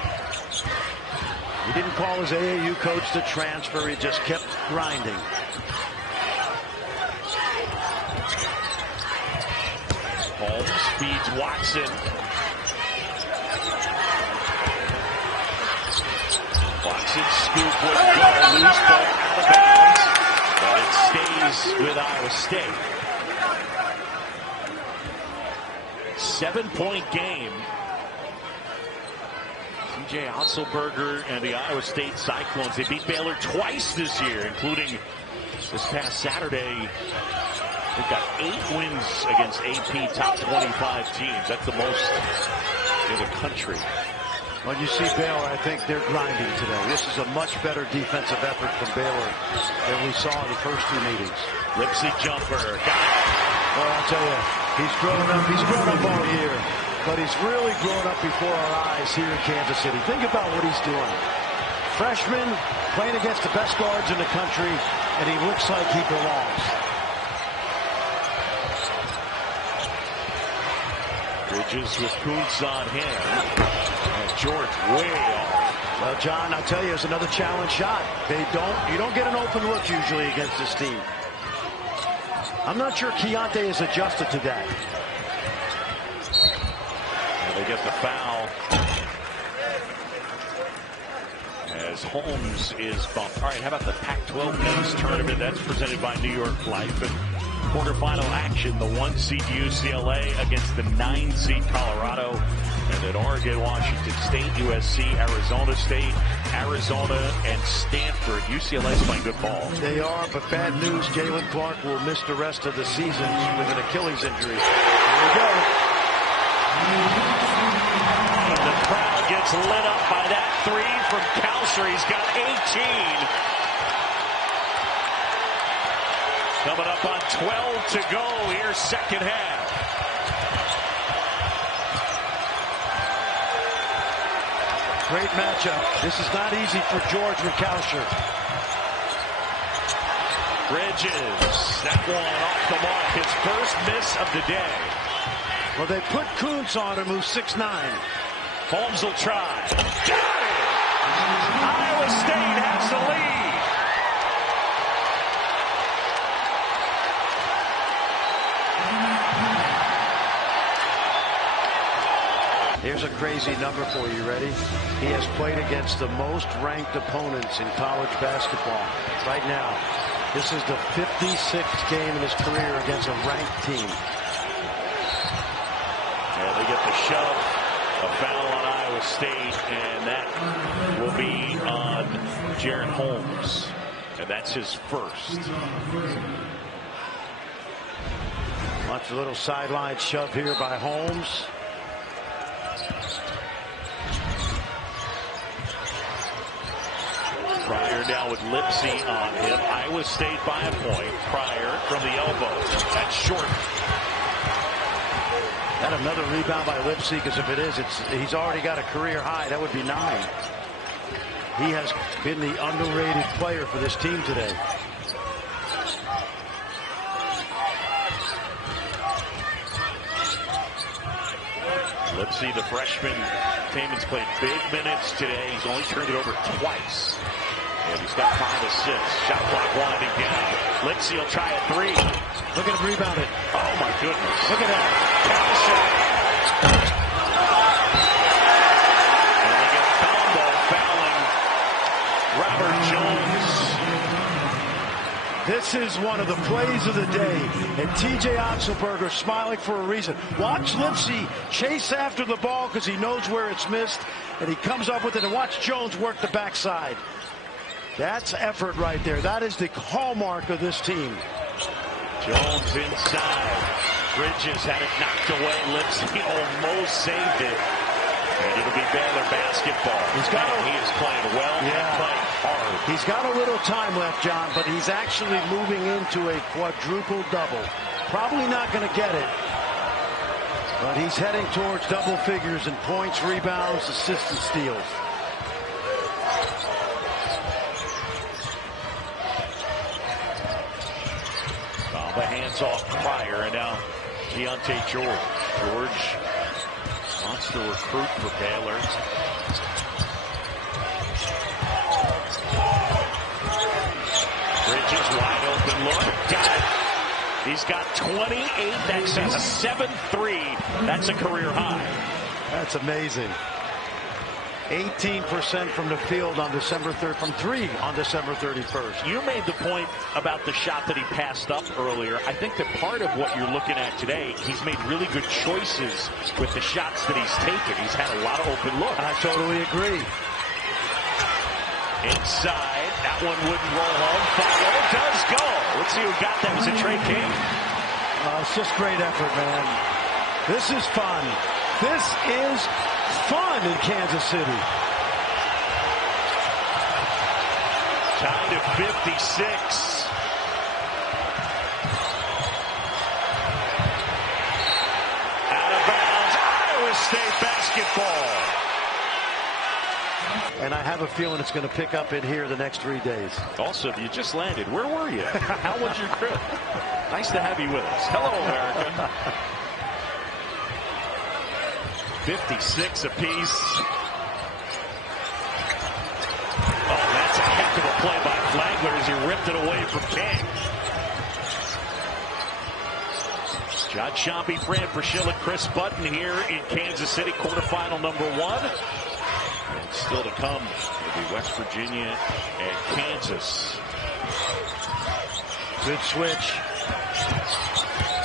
He didn't call his AAU coach to transfer. He just kept grinding. Holmes feeds Watson. Watson scoop was good. Loose ball out of bounds. But it stays with Iowa State. 7-point game. TJ Otzelberger and the Iowa State Cyclones. They beat Baylor twice this year, including this past Saturday. They've got 8 wins against AP top 25 teams. That's the most in the country. When you see Baylor, I think they're grinding today. This is a much better defensive effort from Baylor than we saw in the first 2 meetings. Lipsey jumper. Got it. Well, I'll tell you, he's grown up. He's grown up all year. But he's really grown up before our eyes here in Kansas City. Think about what he's doing. Freshman, playing against the best guards in the country, and he looks like he belongs. Bridges with Kuntz on hand. And George way off. Well, John, I'll tell you, it's another challenge shot. You don't get an open look usually against this team. I'm not sure Keontae is adjusted to that. They get the foul as Holmes is bumped. All right, how about the Pac-12 men's tournament? That's presented by New York Life. And quarterfinal action, the 1-seed UCLA against the 9-seed Colorado. And then Oregon, Washington State, USC, Arizona State, Arizona, and Stanford. UCLA's playing good ball. They are, but bad news. Jalen Clark will miss the rest of the season with an Achilles injury. Here we go. And the crowd gets lit up by that 3 from Kalsher. He's got 18. Coming up on 12 to go here, second half. Great matchup. This is not easy for George with Kalsher. Bridges, that one off the mark. His first miss of the day. Well, they put Kuntz on him, who's 6'9". Holmes will try. Got it! Iowa State has the lead. Here's a crazy number for you. Ready? He has played against the most ranked opponents in college basketball. Right now, this is the 56th game in his career against a ranked team. Yeah, they get the shove. A foul on Iowa State, and that will be on Jaren Holmes. And that's his first. Watch a little sideline shove here by Holmes. Pryor now with Lipsey on him. Iowa State by a point. Pryor from the elbow. That's short. That another rebound by Lipsey, because if it is, he's already got a career high. That would be 9. He has been the underrated player for this team today. Lipsey, the freshman. Tamin's played big minutes today. He's only turned it over twice. And he's got 5 assists. Shot clock winding down. Lipsey will try a 3. Look at him rebound it. Oh, my goodness. Look at that. And they get combo fouling Robert Jones. This is one of the plays of the day, and T.J. Otzelberger smiling for a reason. Watch Lipsey chase after the ball because he knows where it's missed, and he comes up with it, and watch Jones work the backside. That's effort right there. That is the hallmark of this team. Jones inside. Bridges had it knocked away. Lipsey almost saved it. And it'll be Baylor basketball. He is playing well and playing hard. He's got a little time left, John, but he's actually moving into a quadruple double. Probably not going to get it, but he's heading towards double figures in points, rebounds, assists, and steals. The hands off Pryor, and now Keontae George. George wants to recruit for Baylor. Bridges wide open look. Got it. He's got 28. That's a 7-3. That's a career high. That's amazing. 18% from the field on December 3rd, from 3 on December 31st. You made the point about the shot that he passed up earlier. I think that part of what you're looking at today, he's made really good choices with the shots that he's taken. He's had a lot of open looks. I totally agree. Inside, that one wouldn't roll home. Follow does go. Let's see who got that. Was it Tre King? It's just great effort, man. This is fun. This is fun in Kansas City. Tied to 56. Out of bounds, Iowa State basketball. And I have a feeling it's going to pick up in here the next 3 days. Also, you just landed. Where were you? How was your trip? Nice to have you with us. Hello, America. 56 apiece. Oh, that's a heck of a play by Flagler as he ripped it away from King. John Shampi, Fran Fraschilla, Chris Button here in Kansas City, quarterfinal number 1. And still to come will be West Virginia and Kansas. Good switch.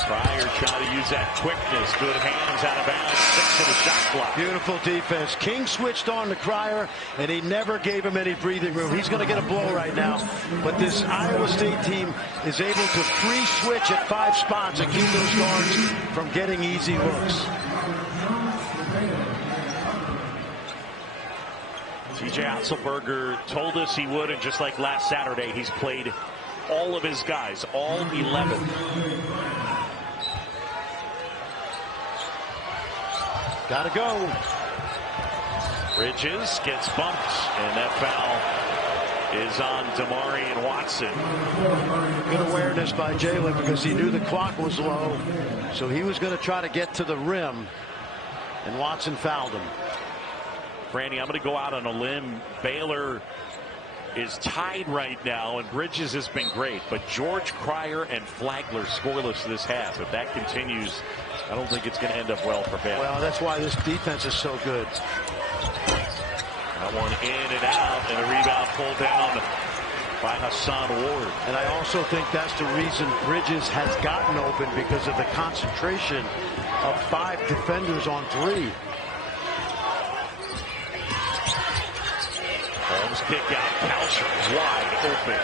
Pryor trying to use that quickness. Good hands out of bounds. 6 to the shot clock. Beautiful defense. King switched on to Pryor, and he never gave him any breathing room. He's going to get a blow right now. But this Iowa State team is able to free switch at 5 spots and keep those guards from getting easy looks. T.J. Otzelberger told us he would, and just like last Saturday, he's played all of his guys, all 11. Gotta go. Bridges gets bumped, and that foul is on Damarian Watson. Good awareness by Jalen because he knew the clock was low, so he was going to try to get to the rim, and Watson fouled him. Franny, I'm going to go out on a limb. Baylor is tied right now, and Bridges has been great, but George, Cryer, and Flagler scoreless this half. If that continues, I don't think it's going to end up well for Baylor. Well, that's why this defense is so good. That one in and out, and a rebound pulled down by Hassan Ward. And I also think that's the reason Bridges has gotten open, because of the concentration of 5 defenders on 3. Holmes kick out, Kalsher wide open.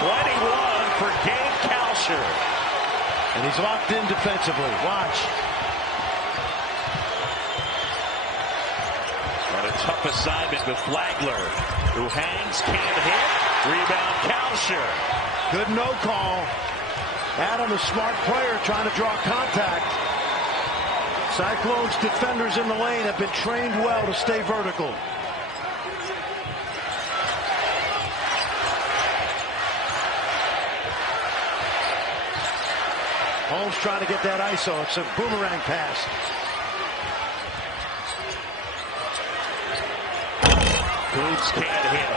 21 for Gabe Kalsher. And he's locked in defensively. Watch. And a tough assignment with Flagler, who hangs, can't hit. Rebound, Kalsher. Good no call. Adam, a smart player, trying to draw contact. Cyclones defenders in the lane have been trained well to stay vertical. Holmes trying to get that ISO. It's a boomerang pass. Boots can't hit.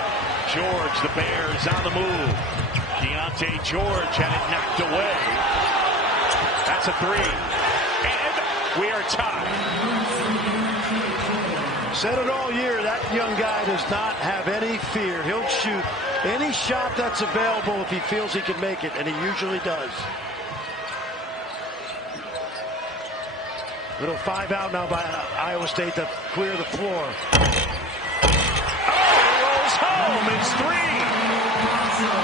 George, the Bears on the move. Deontay George had it knocked away. That's a 3. And we are tied. Said it all year, that young guy does not have any fear. He'll shoot any shot that's available if he feels he can make it, and he usually does. Little 5 out now by Iowa State to clear the floor. Oh, he rolls home. It's 3.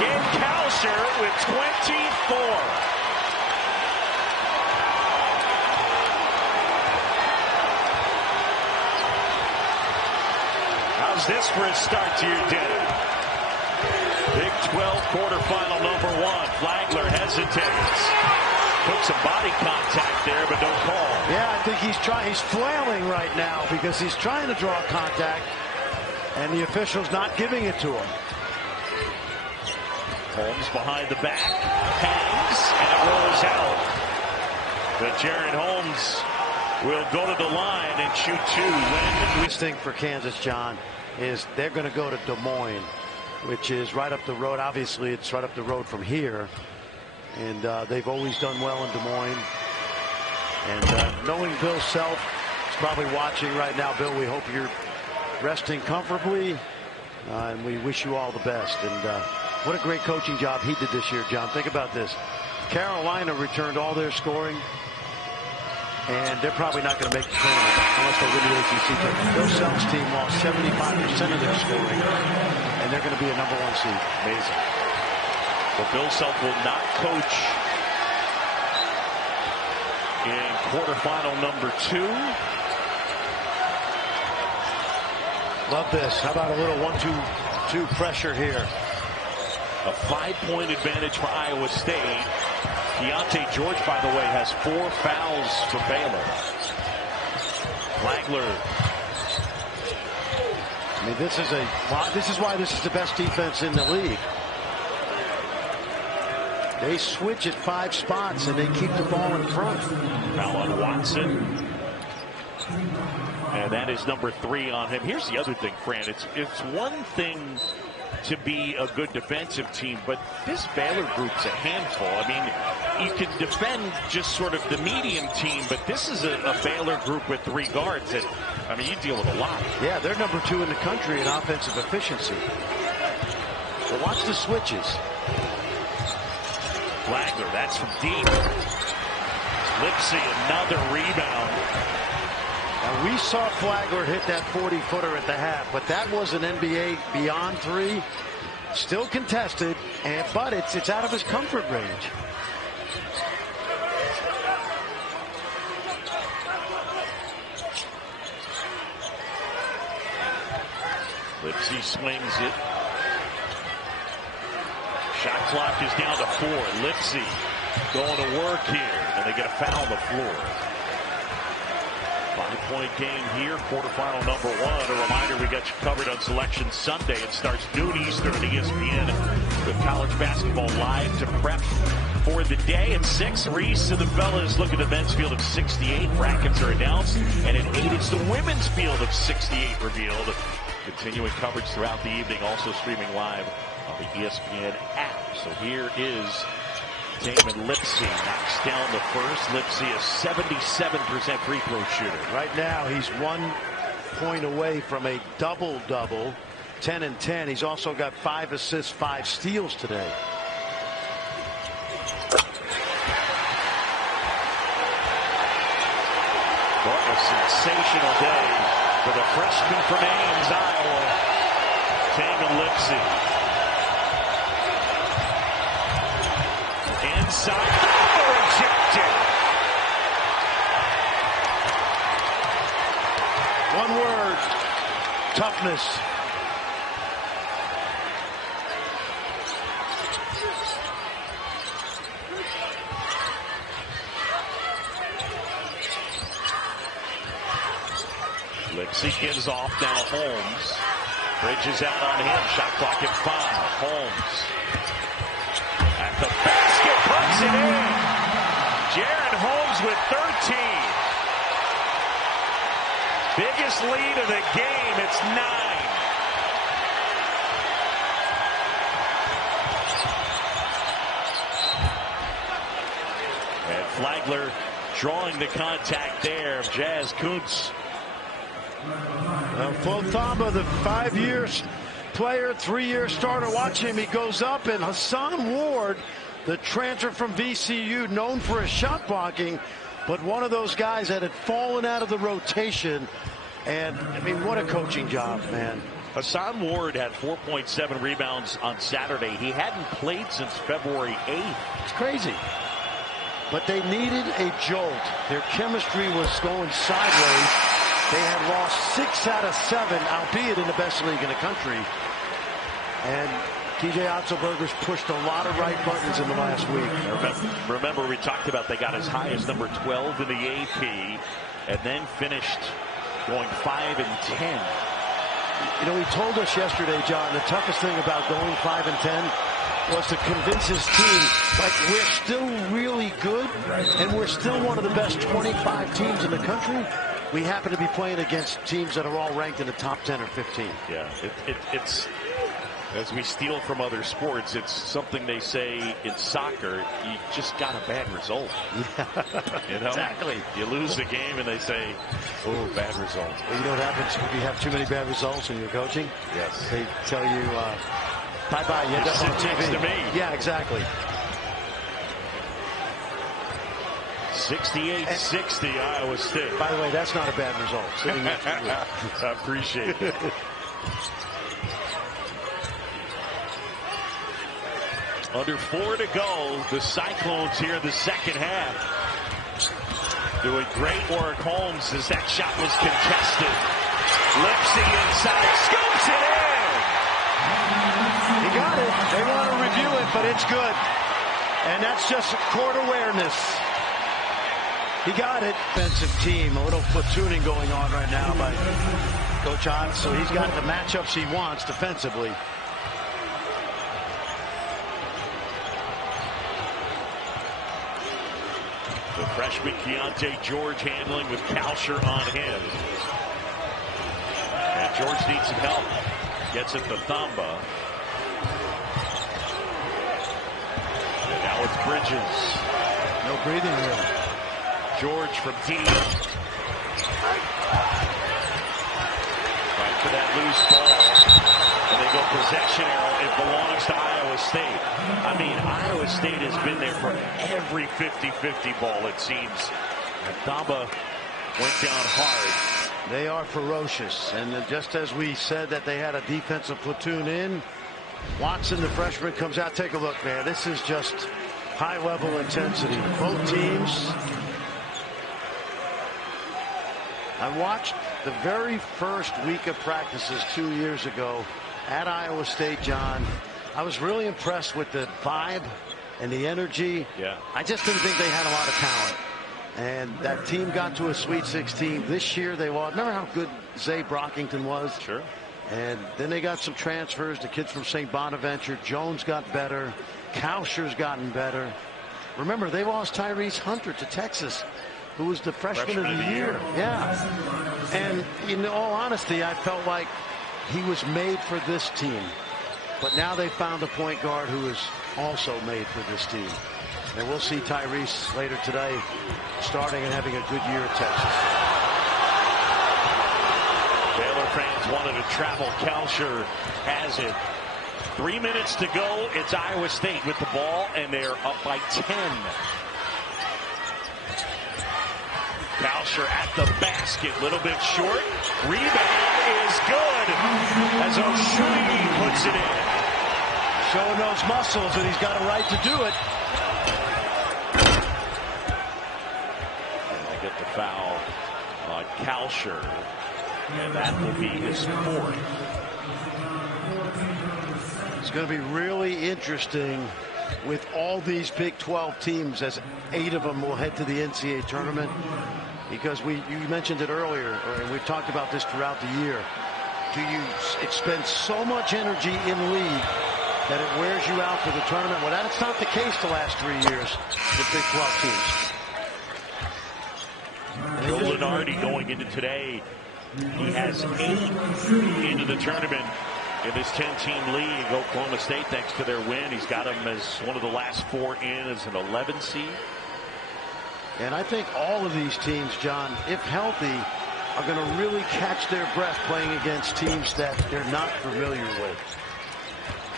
Gabe Kalsher with 24. How's this for a start to your day? Big 12 quarterfinal number 1. Flagler hesitates. Took some body contact there, but don't call. Yeah, I think he's flailing right now because he's trying to draw contact, and the official's not giving it to him. Holmes behind the back, hangs, and it rolls out. But Jaren Holmes will go to the line and shoot 2. This thing for Kansas, John, is they're going to go to Des Moines, which is right up the road. Obviously, it's right up the road from here. And they've always done well in Des Moines. And knowing Bill Self is probably watching right now. Bill, we hope you're resting comfortably. And we wish you all the best. And what a great coaching job he did this year, John. Think about this. Carolina returned all their scoring. And they're probably not going to make the tournament unless they win the ACC tournament. Bill Self's team lost 75% of their scoring. And they're going to be a number 1 seed. Amazing. But Bill Self will not coach in quarterfinal number 2. Love this. How about a little 1-2 pressure here? A 5-point advantage for Iowa State. Deontay George, by the way, has 4 fouls for Baylor. Flagler. I mean, this is why this is the best defense in the league. They switch at 5 spots and they keep the ball in front. Foul on Watson. And that is number 3 on him. Here's the other thing, Fran. It's one thing to be a good defensive team, but this Baylor group's a handful. I mean, you can defend just sort of the medium team, but this is a Baylor group with 3 guards that, I mean, you deal with a lot. Yeah, they're number 2 in the country in offensive efficiency. But watch the switches. Flagler, that's from deep. Lipsey, another rebound. And we saw Flagler hit that 40-footer at the half, but that was an NBA beyond 3. Still contested, but it's out of his comfort range. Lipsey swings it. Shot clock is down to 4. Lipsey going to work here, and they get a foul on the floor. 5-point game here, quarterfinal number 1. A reminder, we got you covered on Selection Sunday. It starts noon Eastern on ESPN with college basketball live to prep for the day. At 6, Reese and the fellas look at the men's field of 68. Brackets are announced. And at 8, it's the women's field of 68 revealed. Continuing coverage throughout the evening, also streaming live on the ESPN app. So here is Tamin Lipsey, knocks down the first. Lipsey, a 77% free throw shooter. Right now, he's 1 point away from a double-double, 10 and 10. He's also got 5 assists, 5 steals today. What a sensational day for the freshman from Ames, Iowa, Tamin Lipsey. Inside, rejected. One word, toughness. Lipsey gives off now. Holmes bridges out on him. Shot clock at 5. Holmes at the basket, puts it in. Jaren Holmes with 13. Biggest lead of the game. It's 9. And Flagler drawing the contact there of Jazz Kuntz. Thamba, the 5-year player, 3-year starter. Watch him. He goes up, and Hassan Ward, the transfer from VCU, known for his shot blocking, but one of those guys that had fallen out of the rotation. And I mean, what a coaching job, man. Hassan Ward had 4.7 rebounds on Saturday. He hadn't played since February 8th. It's crazy. But they needed a jolt. Their chemistry was going sideways. They had lost 6 out of 7, albeit in the best league in the country. And TJ Otzelberger's pushed a lot of right buttons in the last week. Remember, we talked about they got as high as number 12 in the AP and then finished going 5 and 10. You know, he told us yesterday, John, the toughest thing about going 5 and 10 was to convince his team, like, we're still really good and we're still one of the best 25 teams in the country. We happen to be playing against teams that are all ranked in the top 10 or 15. Yeah, it's as we steal from other sports, it's something they say in soccer, you just got a bad result. You know? Exactly. You lose the game and they say, oh, bad result. Well, you know what happens if you have too many bad results when you're coaching? Yes. They tell you, bye-bye, you end up on sit next to me. Yeah, exactly. 68-60 Iowa State. By the way, that's not a bad result. Sitting next to you. I appreciate it. Under 4 to go, the Cyclones here in the second half. Doing great work. Holmes, as that shot was contested. Lipsey inside, scoops it in. He got it. They want to review it, but it's good. And that's just court awareness. He got it. Defensive team, a little platooning going on right now by Coach Ott, so he's got the matchups he wants defensively. The freshman Keontae George handling with Kalsher on him. And George needs some help. Gets it to Thamba. And now it's Bridges. No breathing room. George from deep. Right for that loose ball. And they go possession arrow. It belongs to Iowa State. I mean, Iowa State has been there for every 50-50 ball, it seems. And Thamba went down hard. They are ferocious. And just as we said that they had a defensive platoon in, Watson, the freshman, comes out. Take a look, man. This is just high-level intensity. Both teams. I watched the very first week of practices 2 years ago at Iowa State, John. I was really impressed with the vibe and the energy. Yeah. I just didn't think they had a lot of talent. And that team got to a Sweet 16. This year they lost. Remember how good Zay Brockington was? Sure. And then they got some transfers. The kids from St. Bonaventure. Jones got better. Kauscher's gotten better. Remember, they lost Tyrese Hunter to Texas, who was the freshman of the year. Yeah. And in all honesty, I felt like he was made for this team. But now they found a point guard who is also made for this team. And we'll see Tyrese later today starting and having a good year at Texas. Baylor fans wanted to travel. Kauscher has it. 3 minutes to go. It's Iowa State with the ball, and they're up by 10. Kauscher at the basket, little bit short. Rebound is good as O'Shea puts it in. Showing those muscles, and he's got a right to do it. And they get the foul on Kauscher, and that will be his fourth. It's going to be really interesting with all these Big 12 teams, as 8 of them will head to the NCAA tournament, because you mentioned it earlier, and we've talked about this throughout the year. Do you expend so much energy in league that it wears you out for the tournament? Well, that's not the case the last 3 years with Big 12 teams. Joe Lunardi going into today, he has 8 into the tournament in this 10-team league. Oklahoma State, thanks to their win, he's got them as one of the last 4 in as an 11 seed. And I think all of these teams, John, if healthy, are going to really catch their breath playing against teams that they're not familiar with.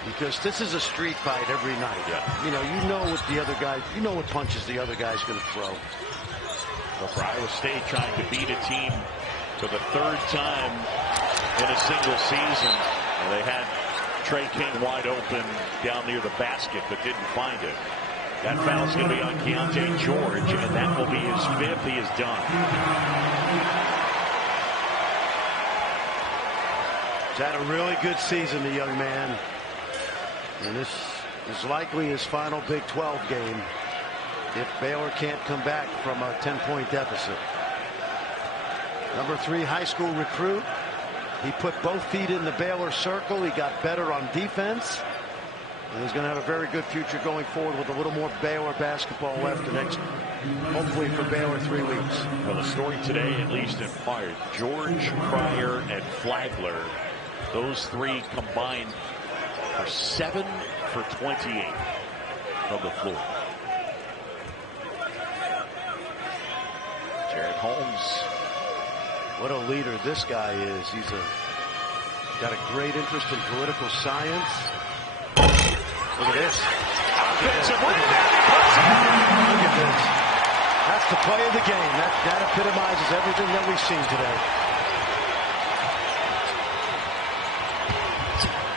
Because this is a street fight every night. Yeah. You know what the other guy, what punches the other guy's going to throw. Well, for Iowa State, trying to beat a team for the 3rd time in a single season. Well, they had Tre King wide open down near the basket, but didn't find it. That foul's going to be on Keontae George, and that will be his 5th. He is done. He's had a really good season, the young man. And this is likely his final Big 12 game if Baylor can't come back from a 10-point deficit. Number 3 high school recruit. He put both feet in the Baylor circle. He got better on defense. And he's going to have a very good future going forward with a little more Baylor basketball left the next, hopefully for Baylor, 3 weeks. Well, the story today, at least in part, George, Pryor, and Flagler, those 3 combined for 7 for 28 from the floor. Jaren Holmes. What a leader this guy is. He's got a great interest in political science. Look at this. Offensive rebound. Look at this. That's the play of the game. That epitomizes everything that we've seen today.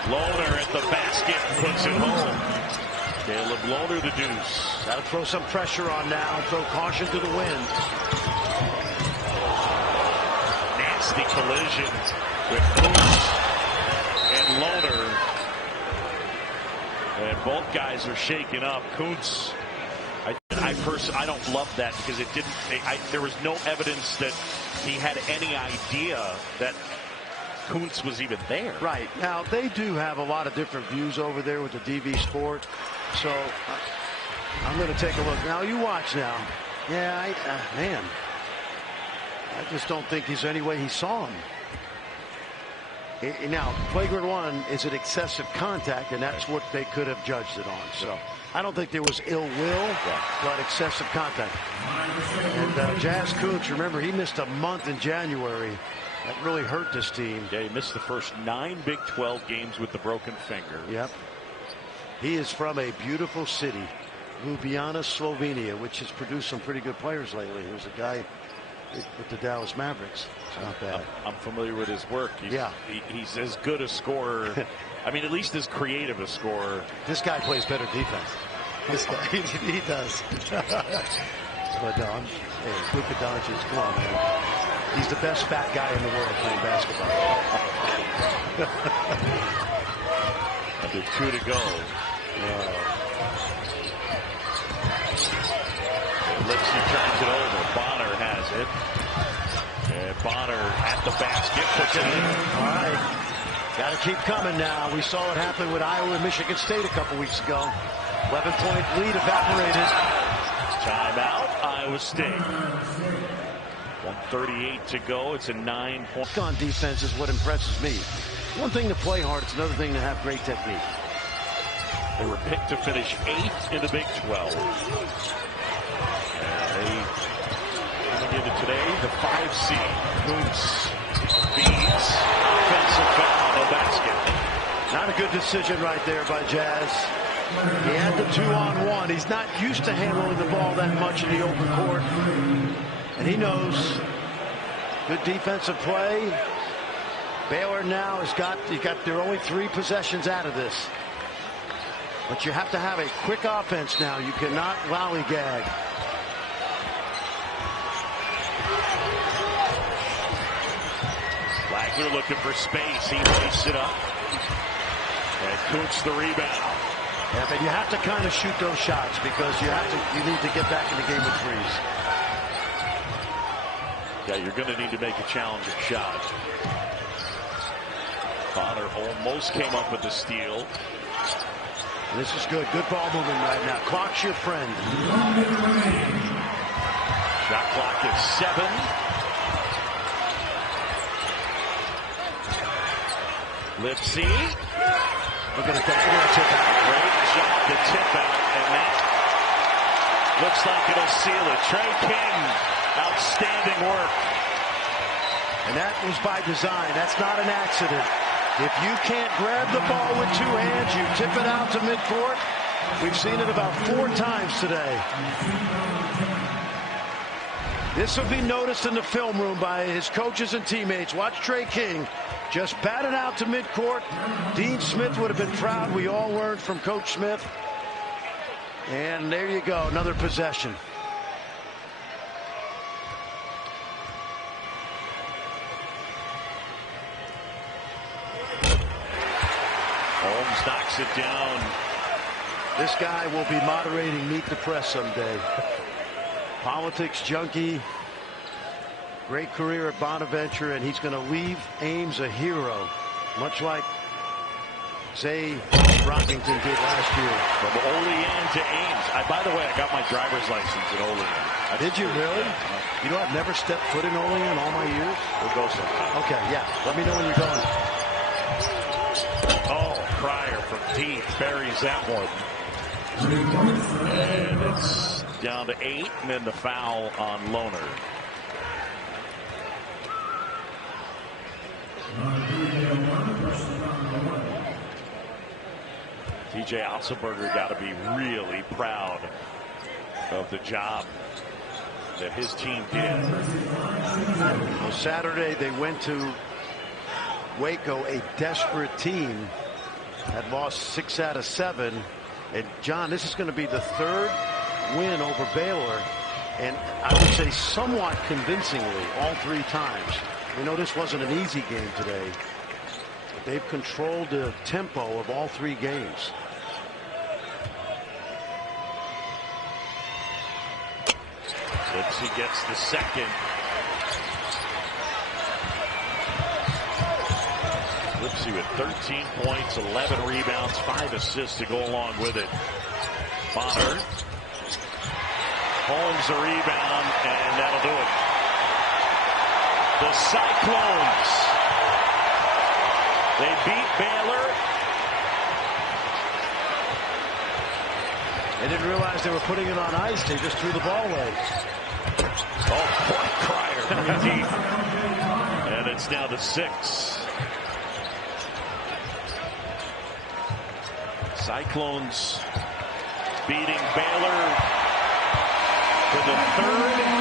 Lohner at the basket puts it home. Caleb Lohner, the deuce. Got to throw some pressure on now. Throw caution to the wind. Nasty collision with Kuntz and Lohner. And both guys are shaken up. Kuntz, I don't love that because it didn't. There was no evidence that he had any idea that Kuntz was even there. Right. Now, they do have a lot of different views over there with the DV Sport. So I'm going to take a look. Now, you watch now. Yeah, man. I just don't think there's any way he saw him. Now, flagrant 1 is an excessive contact, and that's what they could have judged it on. So I don't think there was ill will, but excessive contact. And Jazz Kuntz, remember, he missed a month in January. That really hurt this team. Yeah, he missed the first 9 Big 12 games with the broken finger. Yep. He is from a beautiful city, Ljubljana, Slovenia, which has produced some pretty good players lately. He was a guy with the Dallas Mavericks. It's not bad. I'm familiar with his work. He's as good a scorer. I mean, at least as creative a scorer. This guy plays better defense. This guy, he does. But hey, Luka Doncic, come on, man. He's the best fat guy in the world playing basketball. Under 2 to go. Lipsey turns it over. off the basket, puts it in. All right. Got to keep coming now. We saw what happened with Iowa and Michigan State a couple weeks ago. 11-point lead evaporated. Timeout, Iowa State. 1:38 to go. It's a 9-point. On defense is what impresses me. One thing to play hard, it's another thing to have great technique. They were picked to finish 8th in the Big 12. And they coming into today, the 5 seed. Moose feeds. Offensive foul, no basket. Not a good decision right there by Jazz. He had the 2-on-1. He's not used to handling the ball that much in the open court. And he knows. Good defensive play. Baylor now has got their only 3 possessions out of this. But you have to have a quick offense now. You cannot lollygag. Wagner looking for space. He wastes it up. And Kuntz the rebound. Yeah, but you have to kind of shoot those shots because you need to get back in the game with threes. Yeah, you're going to need to make a challenging shot. Bonner almost came up with the steal. This is good. Good ball movement right now. Clock's your friend. Shot clock at 7. Lipsey. Look at that tip out. Great job to tip out, and that looks like it'll seal it. Tre King, outstanding work. And that was by design. That's not an accident. If you can't grab the ball with 2 hands, you tip it out to midcourt. We've seen it about 4 times today. This will be noticed in the film room by his coaches and teammates. Watch Tre King just bat it out to midcourt. Dean Smith would have been proud. We all learned from Coach Smith. And there you go, another possession. Holmes knocks it down. This guy will be moderating Meet the Press someday. Politics junkie. Great career at Bonaventure, and he's going to leave Ames a hero, much like Zay Rockington did last year. From Olean to Ames. By the way, I got my driver's license in Olean. Did you really? You know, I've never stepped foot in Olean all my years. We'll go sometime. Okay, yeah. Let me know when you're going. Oh, Pryor from deep buries that one. And it's down to 8, and then the foul on Lohner. TJ Otzelberger got to be really proud of the job that his team did. Well, Saturday they went to Waco, a desperate team, had lost 6 out of 7. And John, this is going to be the 3rd win over Baylor, and I would say somewhat convincingly all 3 times. We know this wasn't an easy game today, but they've controlled the tempo of all 3 games. Lipsey gets the second. Lipsey with 13 points, 11 rebounds, 5 assists to go along with it. Bonner. Holmes a rebound, and that'll do it. The Cyclones. They beat Baylor. They didn't realize they were putting it on ice. They just threw the ball away. Oh, boy, Pryor deep. And it's down to 6. Cyclones beating Baylor for the 3rd